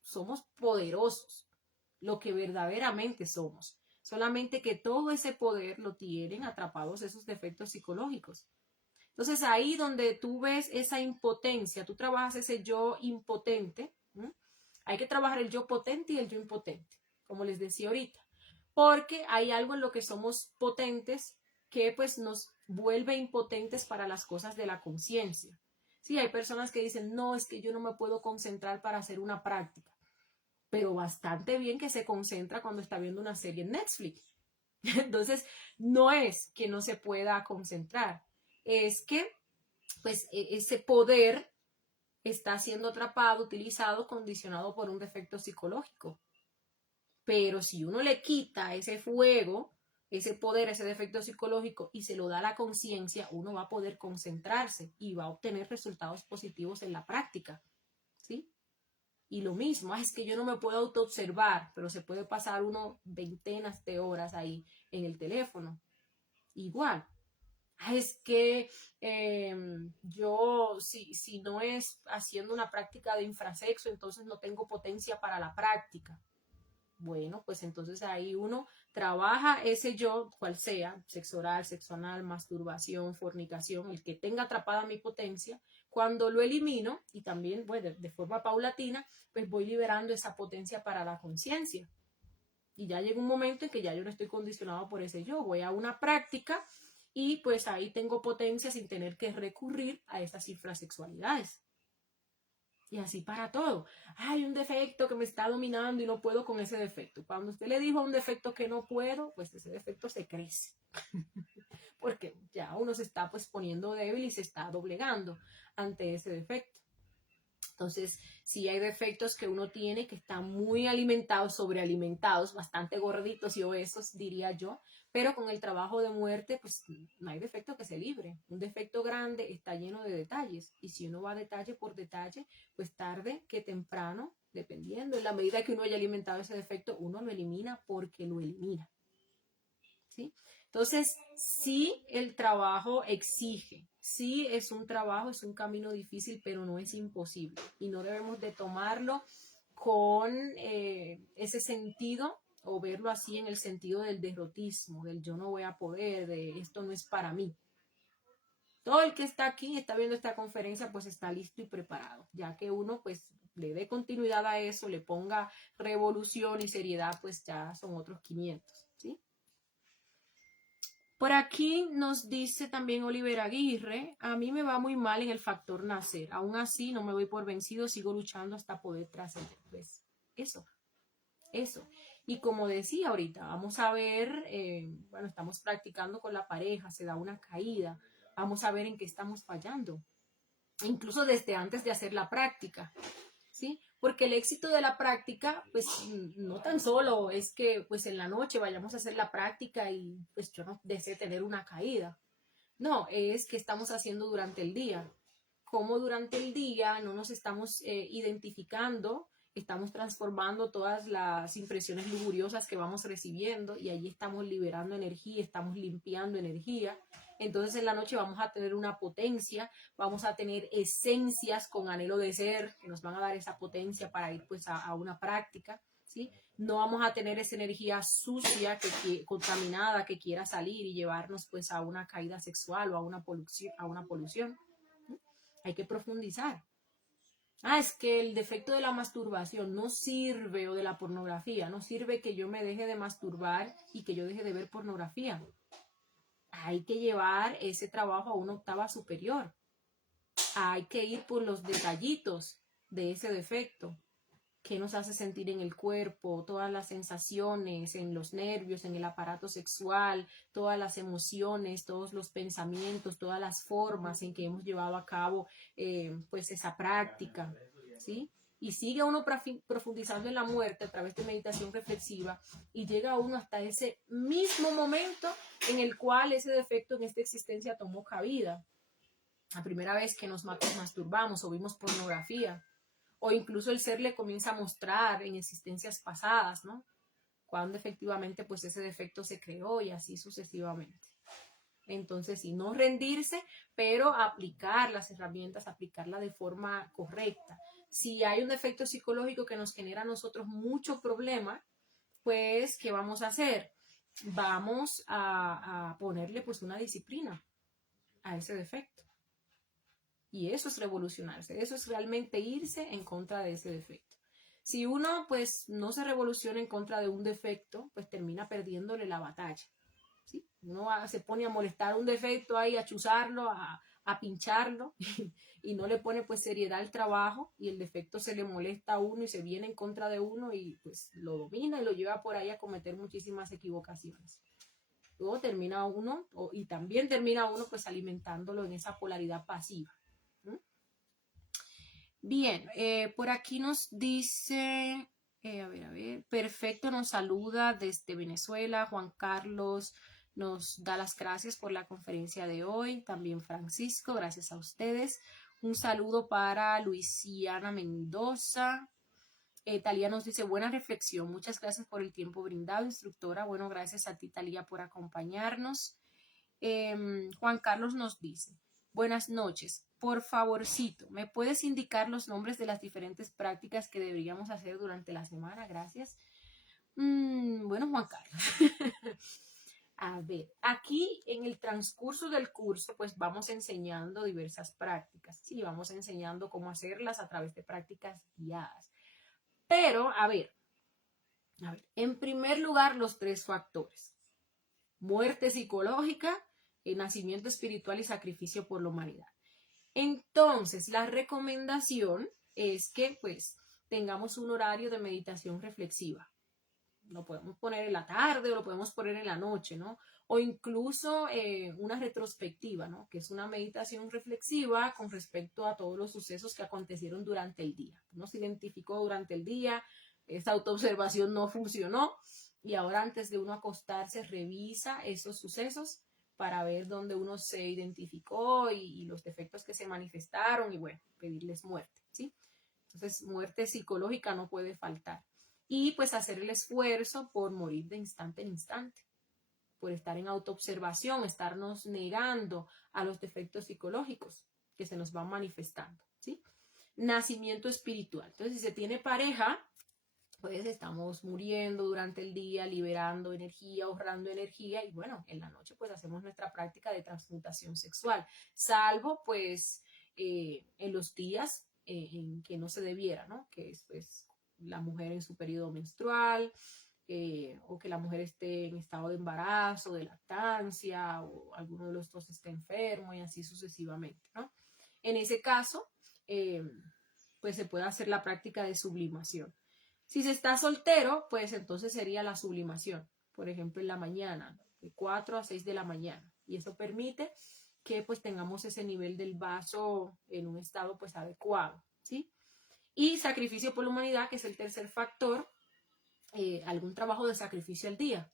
somos poderosos, lo que verdaderamente somos. Solamente que todo ese poder lo tienen atrapados esos defectos psicológicos. Entonces ahí donde tú ves esa impotencia, tú trabajas ese yo impotente, ¿sí? Hay que trabajar el yo potente y el yo impotente, como les decía ahorita, porque hay algo en lo que somos potentes que pues nos vuelve impotentes para las cosas de la conciencia. Sí, hay personas que dicen, no, es que yo no me puedo concentrar para hacer una práctica, pero bastante bien que se concentra cuando está viendo una serie en Netflix. Entonces, no es que no se pueda concentrar, es que pues ese poder está siendo atrapado, utilizado, condicionado por un defecto psicológico. Pero si uno le quita ese fuego, ese poder, ese defecto psicológico y se lo da a la conciencia, uno va a poder concentrarse y va a obtener resultados positivos en la práctica, ¿sí? Y lo mismo, es que yo no me puedo autoobservar, pero se puede pasar uno veintenas de horas ahí en el teléfono. Igual, es que yo, si no es haciendo una práctica de infrasexo, entonces no tengo potencia para la práctica. Bueno, pues entonces ahí uno trabaja ese yo, cual sea, sexo oral, sexo anal, masturbación, fornicación, el que tenga atrapada mi potencia. Cuando lo elimino, y también, bueno, de forma paulatina, pues voy liberando esa potencia para la conciencia. Y ya llega un momento en que ya yo no estoy condicionado por ese yo. Voy a una práctica y pues ahí tengo potencia sin tener que recurrir a esas infrasexualidades. Y así para todo. Hay un defecto que me está dominando y no puedo con ese defecto. Cuando usted le dijo a un defecto que no puedo, pues ese defecto se crece. Porque ya uno se está pues poniendo débil y se está doblegando ante ese defecto. Entonces, sí hay defectos que uno tiene que están muy alimentados, sobrealimentados, bastante gorditos y obesos, diría yo, pero con el trabajo de muerte, pues no hay defecto que se libre. Un defecto grande está lleno de detalles y si uno va detalle por detalle, pues tarde que temprano, dependiendo, en la medida que uno haya alimentado ese defecto, uno lo elimina porque lo elimina. ¿Sí? Entonces, sí el trabajo exige, sí es un trabajo, es un camino difícil, pero no es imposible. Y no debemos de tomarlo con ese sentido o verlo así en el sentido del derrotismo, del yo no voy a poder, de esto no es para mí. Todo el que está aquí, está viendo esta conferencia, pues está listo y preparado, ya que uno pues le dé continuidad a eso, le ponga revolución y seriedad, pues ya son otros 500, ¿sí? Por aquí nos dice también Oliver Aguirre, a mí me va muy mal en el factor nacer, aún así no me voy por vencido, sigo luchando hasta poder trascender. Pues eso. Y como decía ahorita, vamos a ver, bueno, estamos practicando con la pareja, se da una caída, vamos a ver en qué estamos fallando, incluso desde antes de hacer la práctica. ¿Sí? Porque el éxito de la práctica, pues no tan solo es que pues en la noche vayamos a hacer la práctica y pues yo no desee tener una caída. No, es que estamos haciendo durante el día. Como durante el día no nos estamos identificando, estamos transformando todas las impresiones lujuriosas que vamos recibiendo y allí estamos liberando energía, estamos limpiando energía. Entonces en la noche vamos a tener una potencia, vamos a tener esencias con anhelo de ser que nos van a dar esa potencia para ir pues a una práctica, ¿sí? No vamos a tener esa energía sucia, contaminada, que quiera salir y llevarnos pues a una caída sexual o a una polución. Hay que profundizar. Es que el defecto de la masturbación no sirve, o de la pornografía, no sirve que yo me deje de masturbar y que yo deje de ver pornografía. Hay que llevar ese trabajo a una octava superior. Hay que ir por los detallitos de ese defecto. ¿Qué nos hace sentir en el cuerpo? Todas las sensaciones, en los nervios, en el aparato sexual, todas las emociones, todos los pensamientos, todas las formas en que hemos llevado a cabo pues esa práctica, ¿sí? Y sigue uno profundizando en la muerte a través de meditación reflexiva y llega uno hasta ese mismo momento en el cual ese defecto en esta existencia tomó cabida. La primera vez que nos masturbamos o vimos pornografía, o incluso el ser le comienza a mostrar en existencias pasadas, ¿no? Cuando efectivamente pues ese defecto se creó y así sucesivamente. Entonces, sí, no rendirse, pero aplicar las herramientas, aplicarla de forma correcta. Si hay un defecto psicológico que nos genera a nosotros mucho problema, pues, ¿qué vamos a hacer? Vamos a ponerle pues una disciplina a ese defecto. Y eso es revolucionarse, eso es realmente irse en contra de ese defecto. Si uno pues no se revoluciona en contra de un defecto, pues termina perdiéndole la batalla. ¿Sí? Uno se pone a molestar un defecto ahí, a chuzarlo, a pincharlo y no le pone pues seriedad al trabajo y el defecto se le molesta a uno y se viene en contra de uno y pues lo domina y lo lleva por ahí a cometer muchísimas equivocaciones. Luego termina uno, y también termina uno pues alimentándolo en esa polaridad pasiva. Bien, por aquí nos dice, a ver, perfecto, nos saluda desde Venezuela, Juan Carlos nos da las gracias por la conferencia de hoy, también Francisco, gracias a ustedes. Un saludo para Luisiana Mendoza. Talía nos dice, buena reflexión, muchas gracias por el tiempo brindado, instructora. Bueno, gracias a ti, Talía, por acompañarnos. Juan Carlos nos dice, buenas noches, por favorcito, ¿me puedes indicar los nombres de las diferentes prácticas que deberíamos hacer durante la semana? Gracias. Bueno, Juan Carlos. A ver, aquí en el transcurso del curso, pues vamos enseñando diversas prácticas, ¿sí? Vamos enseñando cómo hacerlas a través de prácticas guiadas. Pero, a ver, en primer lugar, los tres factores: muerte psicológica, nacimiento espiritual y sacrificio por la humanidad. Entonces, la recomendación es que, pues, tengamos un horario de meditación reflexiva. Lo podemos poner en la tarde o lo podemos poner en la noche, ¿no? O incluso una retrospectiva, ¿no? Que es una meditación reflexiva con respecto a todos los sucesos que acontecieron durante el día. Uno se identificó durante el día, esa autoobservación no funcionó y ahora antes de uno acostarse revisa esos sucesos para ver dónde uno se identificó y los defectos que se manifestaron y bueno, pedirles muerte, ¿sí? Entonces, muerte psicológica no puede faltar. Y pues hacer el esfuerzo por morir de instante en instante, por estar en autoobservación, estarnos negando a los defectos psicológicos que se nos van manifestando, ¿sí? Nacimiento espiritual. Entonces, si se tiene pareja, pues estamos muriendo durante el día, liberando energía, ahorrando energía y bueno, en la noche pues hacemos nuestra práctica de transmutación sexual, salvo pues en los días en que no se debiera, ¿no? Que es pues la mujer en su periodo menstrual, o que la mujer esté en estado de embarazo, de lactancia, o alguno de los dos esté enfermo y así sucesivamente, ¿no? En ese caso, pues se puede hacer la práctica de sublimación. Si se está soltero, pues entonces sería la sublimación, por ejemplo, en la mañana, de 4 a 6 de la mañana. Y eso permite que pues tengamos ese nivel del vaso en un estado pues adecuado, ¿sí? Y sacrificio por la humanidad, que es el tercer factor, algún trabajo de sacrificio al día.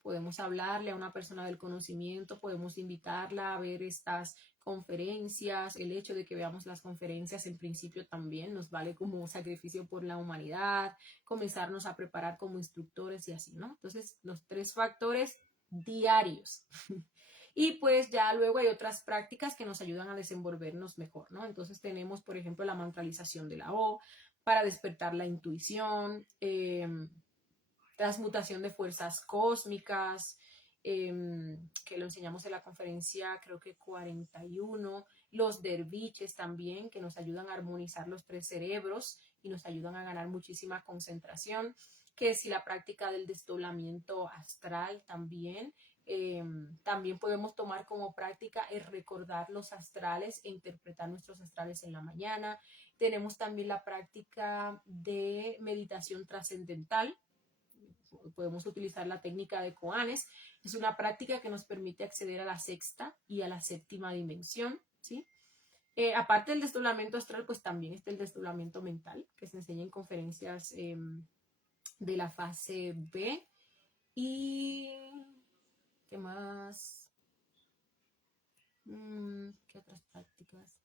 Podemos hablarle a una persona del conocimiento, podemos invitarla a ver estas conferencias. El hecho de que veamos las conferencias en principio también nos vale como un sacrificio por la humanidad, comenzarnos a preparar como instructores y así, ¿no? Entonces, los tres factores diarios. Y pues ya luego hay otras prácticas que nos ayudan a desenvolvernos mejor, ¿no? Entonces tenemos, por ejemplo, la mantralización de la O para despertar la intuición, transmutación de fuerzas cósmicas, que lo enseñamos en la conferencia creo que 41, los derviches también, que nos ayudan a armonizar los tres cerebros y nos ayudan a ganar muchísima concentración, que si la práctica del desdoblamiento astral también. También podemos tomar como práctica el recordar los astrales e interpretar nuestros astrales en la mañana. Tenemos también la práctica de meditación trascendental. Podemos utilizar la técnica de Koanes. Es una práctica que nos permite acceder a la sexta y a la séptima dimensión, ¿sí? Aparte del desdoblamiento astral, pues también está el desdoblamiento mental, que se enseña en conferencias de la fase B. Y ¿qué más? ¿Qué otras prácticas?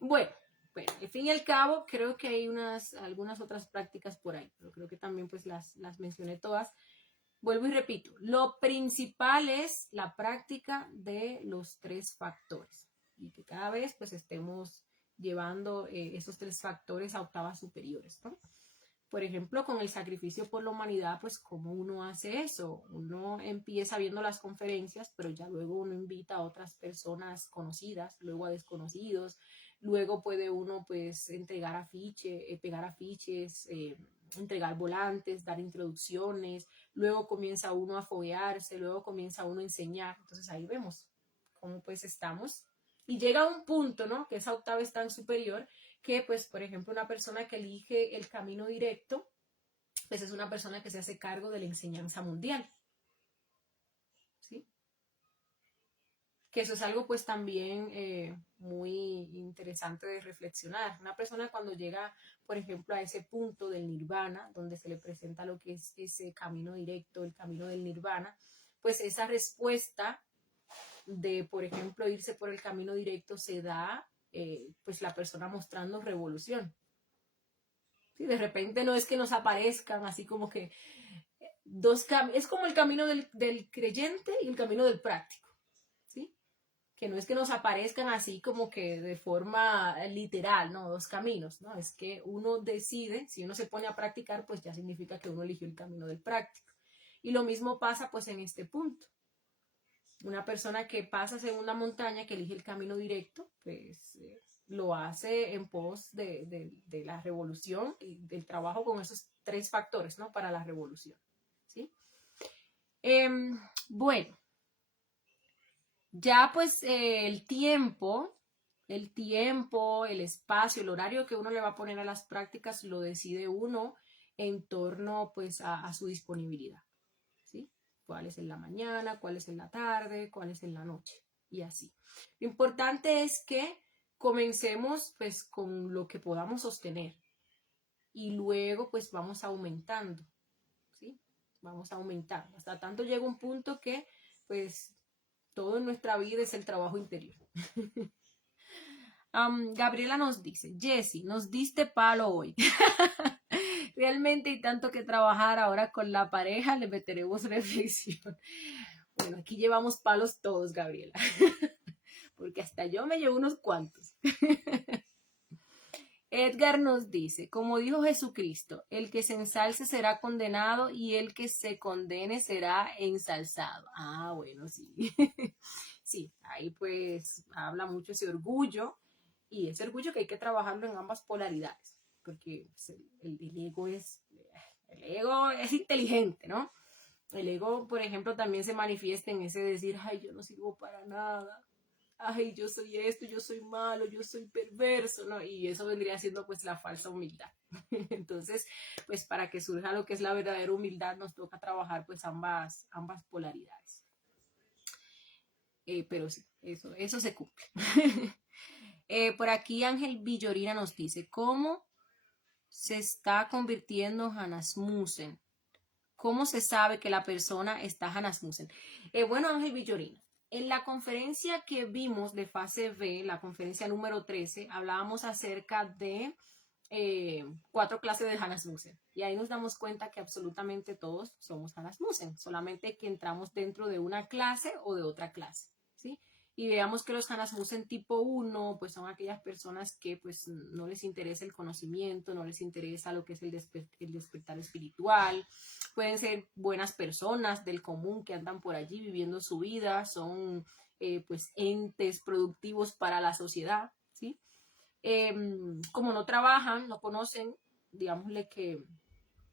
Bueno, al fin y al cabo, creo que hay algunas otras prácticas por ahí, pero creo que también pues las mencioné todas. Vuelvo y repito, lo principal es la práctica de los tres factores y que cada vez pues estemos llevando esos tres factores a octavas superiores, ¿no? Por ejemplo, con el sacrificio por la humanidad, pues ¿cómo uno hace eso? Uno empieza viendo las conferencias, pero ya luego uno invita a otras personas conocidas, luego a desconocidos, luego puede uno pues entregar afiches, pegar afiches, entregar volantes, dar introducciones, luego comienza uno a foguearse, luego comienza uno a enseñar. Entonces ahí vemos cómo pues estamos. Y llega un punto, ¿no? Que esa octava es tan superior que, pues, por ejemplo, una persona que elige el camino directo, pues es una persona que se hace cargo de la enseñanza mundial, ¿sí? Que eso es algo, pues, también muy interesante de reflexionar. Una persona cuando llega, por ejemplo, a ese punto del nirvana, donde se le presenta lo que es ese camino directo, el camino del nirvana, pues esa respuesta de, por ejemplo, irse por el camino directo se da pues la persona mostrando revolución. ¿Sí? De repente no es que nos aparezcan así como que es como el camino del creyente y el camino del práctico, ¿sí? que no es que nos aparezcan así como que de forma literal, ¿no? Dos caminos, ¿no? Es que uno decide, si uno se pone a practicar, pues ya significa que uno eligió el camino del práctico. Y lo mismo pasa pues en este punto. Una persona que pasa segunda montaña, que elige el camino directo, pues lo hace en pos de la revolución y del trabajo con esos tres factores, ¿no? Para la revolución, ¿sí? Bueno, ya pues el tiempo, el espacio, el horario que uno le va a poner a las prácticas lo decide uno en torno pues a su disponibilidad, ¿sí? ¿Cuál es en la mañana, cuál es en la tarde, cuál es en la noche y así. Lo importante es que comencemos pues con lo que podamos sostener y luego pues vamos aumentando, ¿sí? Vamos aumentando. Hasta tanto llega un punto que pues todo en nuestra vida es el trabajo interior. Gabriela nos dice, Jessie, nos diste palo hoy. Realmente hay tanto que trabajar ahora con la pareja, le meteremos reflexión. Bueno, aquí llevamos palos todos, Gabriela. Porque hasta yo me llevo unos cuantos. Edgar nos dice, como dijo Jesucristo, el que se ensalce será condenado y el que se condene será ensalzado. Ah, bueno, sí. Sí, ahí pues habla mucho ese orgullo y ese orgullo que hay que trabajarlo en ambas polaridades, porque pues, el ego es inteligente, ¿no? El ego, por ejemplo, también se manifiesta en ese decir, ay, yo no sirvo para nada, ay, yo soy esto, yo soy malo, yo soy perverso, ¿no? Y eso vendría siendo pues la falsa humildad. Entonces, pues para que surja lo que es la verdadera humildad, nos toca trabajar pues ambas polaridades. Pero sí, eso se cumple. Por aquí Ángel Villorina nos dice, ¿cómo se está convirtiendo Hanasmussen? ¿Cómo se sabe que la persona está Hanasmussen? Bueno, Ángel Villorina, en la conferencia que vimos de fase B, la conferencia número 13, hablábamos acerca de 4 clases de Hanasmussen. Y ahí nos damos cuenta que absolutamente todos somos Hanasmussen, solamente que entramos dentro de una clase o de otra clase, ¿sí? Y veamos que los Hanasmussen tipo 1, pues son aquellas personas que pues no les interesa el conocimiento, no les interesa lo que es el despertar espiritual. Pueden ser buenas personas del común que andan por allí viviendo su vida, son pues entes productivos para la sociedad, ¿sí? Como no trabajan, no conocen, digámosle que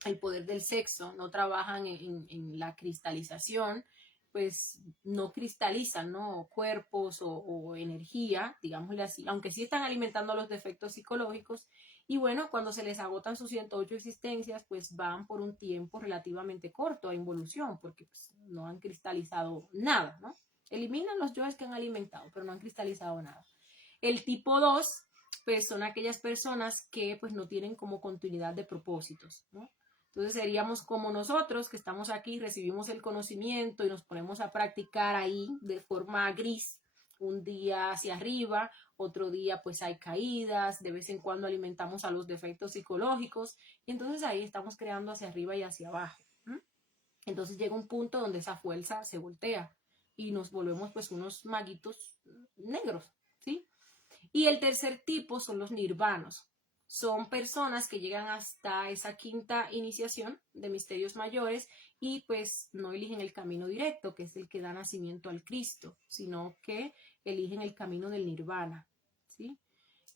el poder del sexo, no trabajan en la cristalización, pues no cristalizan, ¿no? Cuerpos o energía, digámosle así, aunque sí están alimentando los defectos psicológicos. Y bueno, cuando se les agotan sus 108 existencias, pues van por un tiempo relativamente corto a involución, porque pues, no han cristalizado nada, ¿no? Eliminan los yoes que han alimentado, pero no han cristalizado nada. El tipo 2, pues son aquellas personas que pues no tienen como continuidad de propósitos, ¿no? Entonces seríamos como nosotros que estamos aquí, recibimos el conocimiento y nos ponemos a practicar ahí de forma gris, un día hacia arriba, otro día pues hay caídas, de vez en cuando alimentamos a los defectos psicológicos y entonces ahí estamos creando hacia arriba y hacia abajo. Entonces llega un punto donde esa fuerza se voltea y nos volvemos pues unos maguitos negros, ¿sí? Y el tercer tipo son los nirvanos. Son personas que llegan hasta esa quinta iniciación de misterios mayores y pues no eligen el camino directo, que es el que da nacimiento al Cristo, sino que eligen el camino del nirvana, ¿sí?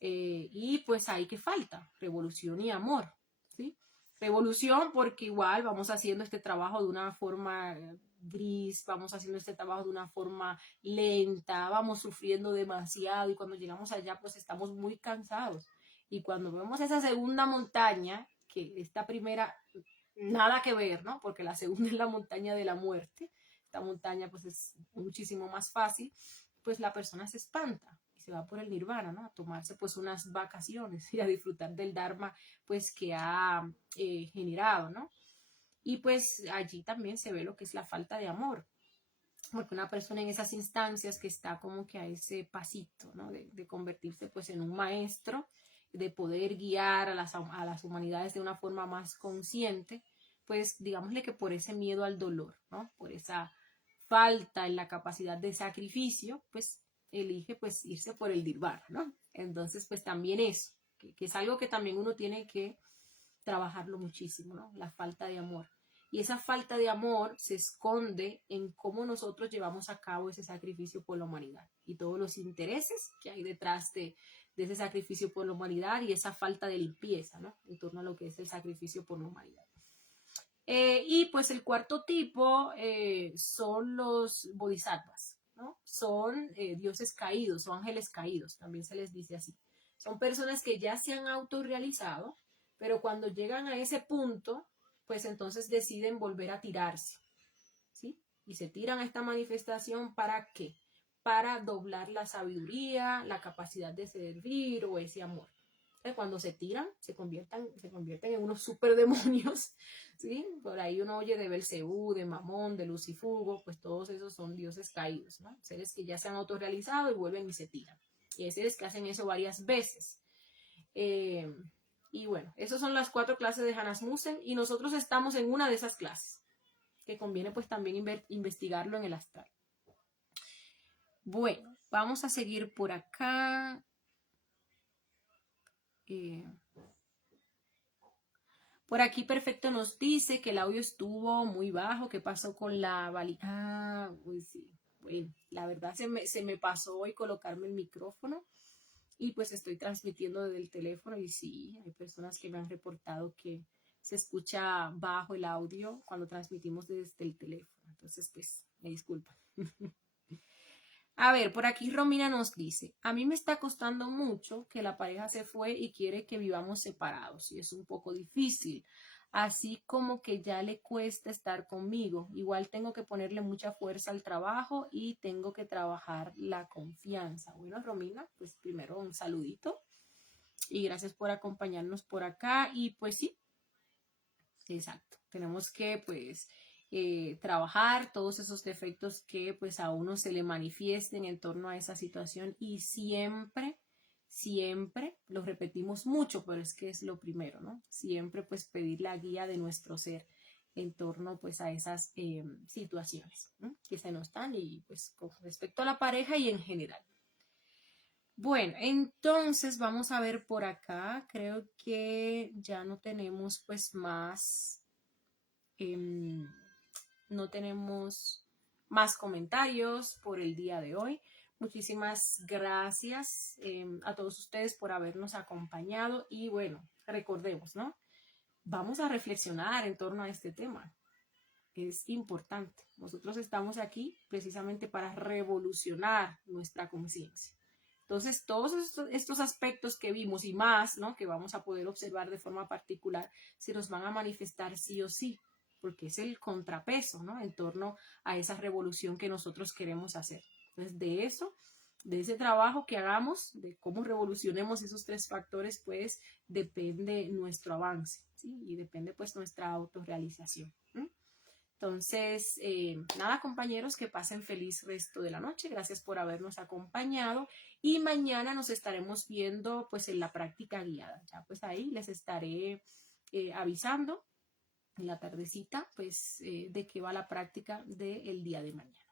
Y pues ahí que falta, revolución y amor, ¿sí? Revolución porque igual vamos haciendo este trabajo de una forma gris, vamos haciendo este trabajo de una forma lenta, vamos sufriendo demasiado y cuando llegamos allá pues estamos muy cansados. Y cuando vemos esa segunda montaña, que esta primera nada que ver, ¿no? Porque la segunda es la montaña de la muerte, esta montaña pues es muchísimo más fácil, pues la persona se espanta y se va por el nirvana, ¿no? A tomarse pues unas vacaciones y a disfrutar del dharma pues que ha generado, ¿no? Y pues allí también se ve lo que es la falta de amor, porque una persona en esas instancias que está como que a ese pasito, ¿no? De convertirse pues en un maestro, de poder guiar a las humanidades de una forma más consciente, pues digámosle que por ese miedo al dolor, ¿no? Por esa falta en la capacidad de sacrificio, pues elige pues irse por el dirbar, ¿no? Entonces pues también eso, que es algo que también uno tiene que trabajarlo muchísimo, ¿no? La falta de amor. Y esa falta de amor se esconde en cómo nosotros llevamos a cabo ese sacrificio por la humanidad y todos los intereses que hay detrás de ese sacrificio por la humanidad y esa falta de limpieza, ¿no? En torno a lo que es el sacrificio por la humanidad. Y pues el cuarto tipo son los bodhisattvas, ¿no? Son dioses caídos o ángeles caídos, también se les dice así. Son personas que ya se han autorrealizado, pero cuando llegan a ese punto, pues entonces deciden volver a tirarse, ¿sí? Y se tiran a esta manifestación ¿para qué? Para doblar la sabiduría, la capacidad de servir o ese amor. Entonces, cuando se tiran, se convierten en unos superdemonios, ¿sí? Por ahí uno oye de Belcebú, de Mamón, de Lucifugo, pues todos esos son dioses caídos, ¿no? Seres que ya se han autorrealizado y vuelven y se tiran. Y hay seres que hacen eso varias veces. Y bueno, esas son las 4 clases de Hanasmussen y nosotros estamos en una de esas clases, que conviene pues también investigarlo en el astral. Bueno, vamos a seguir por acá. Por aquí Perfecto nos dice que el audio estuvo muy bajo. ¿Qué pasó con la valija? Ah, pues sí. Bueno, la verdad se me pasó hoy colocarme el micrófono y pues estoy transmitiendo desde el teléfono y sí, hay personas que me han reportado que se escucha bajo el audio cuando transmitimos desde el teléfono. Entonces, pues, me disculpan. A ver, por aquí Romina nos dice, a mí me está costando mucho que la pareja se fue y quiere que vivamos separados y es un poco difícil, así como que ya le cuesta estar conmigo. Igual tengo que ponerle mucha fuerza al trabajo y tengo que trabajar la confianza. Bueno, Romina, pues primero un saludito y gracias por acompañarnos por acá y pues sí, exacto, tenemos que pues trabajar todos esos defectos que pues a uno se le manifiesten en torno a esa situación y siempre, siempre, lo repetimos mucho, pero es que es lo primero, ¿no? Siempre pues pedir la guía de nuestro ser en torno pues a esas situaciones, ¿no? Que se nos dan y pues con respecto a la pareja y en general. Bueno, entonces vamos a ver por acá, creo que ya no tenemos pues más no tenemos más comentarios por el día de hoy. Muchísimas gracias a todos ustedes por habernos acompañado y bueno, recordemos, ¿no? Vamos a reflexionar en torno a este tema. Es importante. Nosotros estamos aquí precisamente para revolucionar nuestra conciencia. Entonces, todos estos aspectos que vimos y más, ¿no? Que vamos a poder observar de forma particular, se nos van a manifestar sí o sí, porque es el contrapeso, ¿no? En torno a esa revolución que nosotros queremos hacer. Entonces, de eso, de ese trabajo que hagamos, de cómo revolucionemos esos 3 factores, pues depende nuestro avance, ¿sí? Y depende pues nuestra autorrealización. Entonces, nada compañeros, que pasen feliz resto de la noche. Gracias por habernos acompañado y mañana nos estaremos viendo pues en la práctica guiada. Ya pues ahí les estaré avisando en la tardecita pues de qué va la práctica del día de mañana.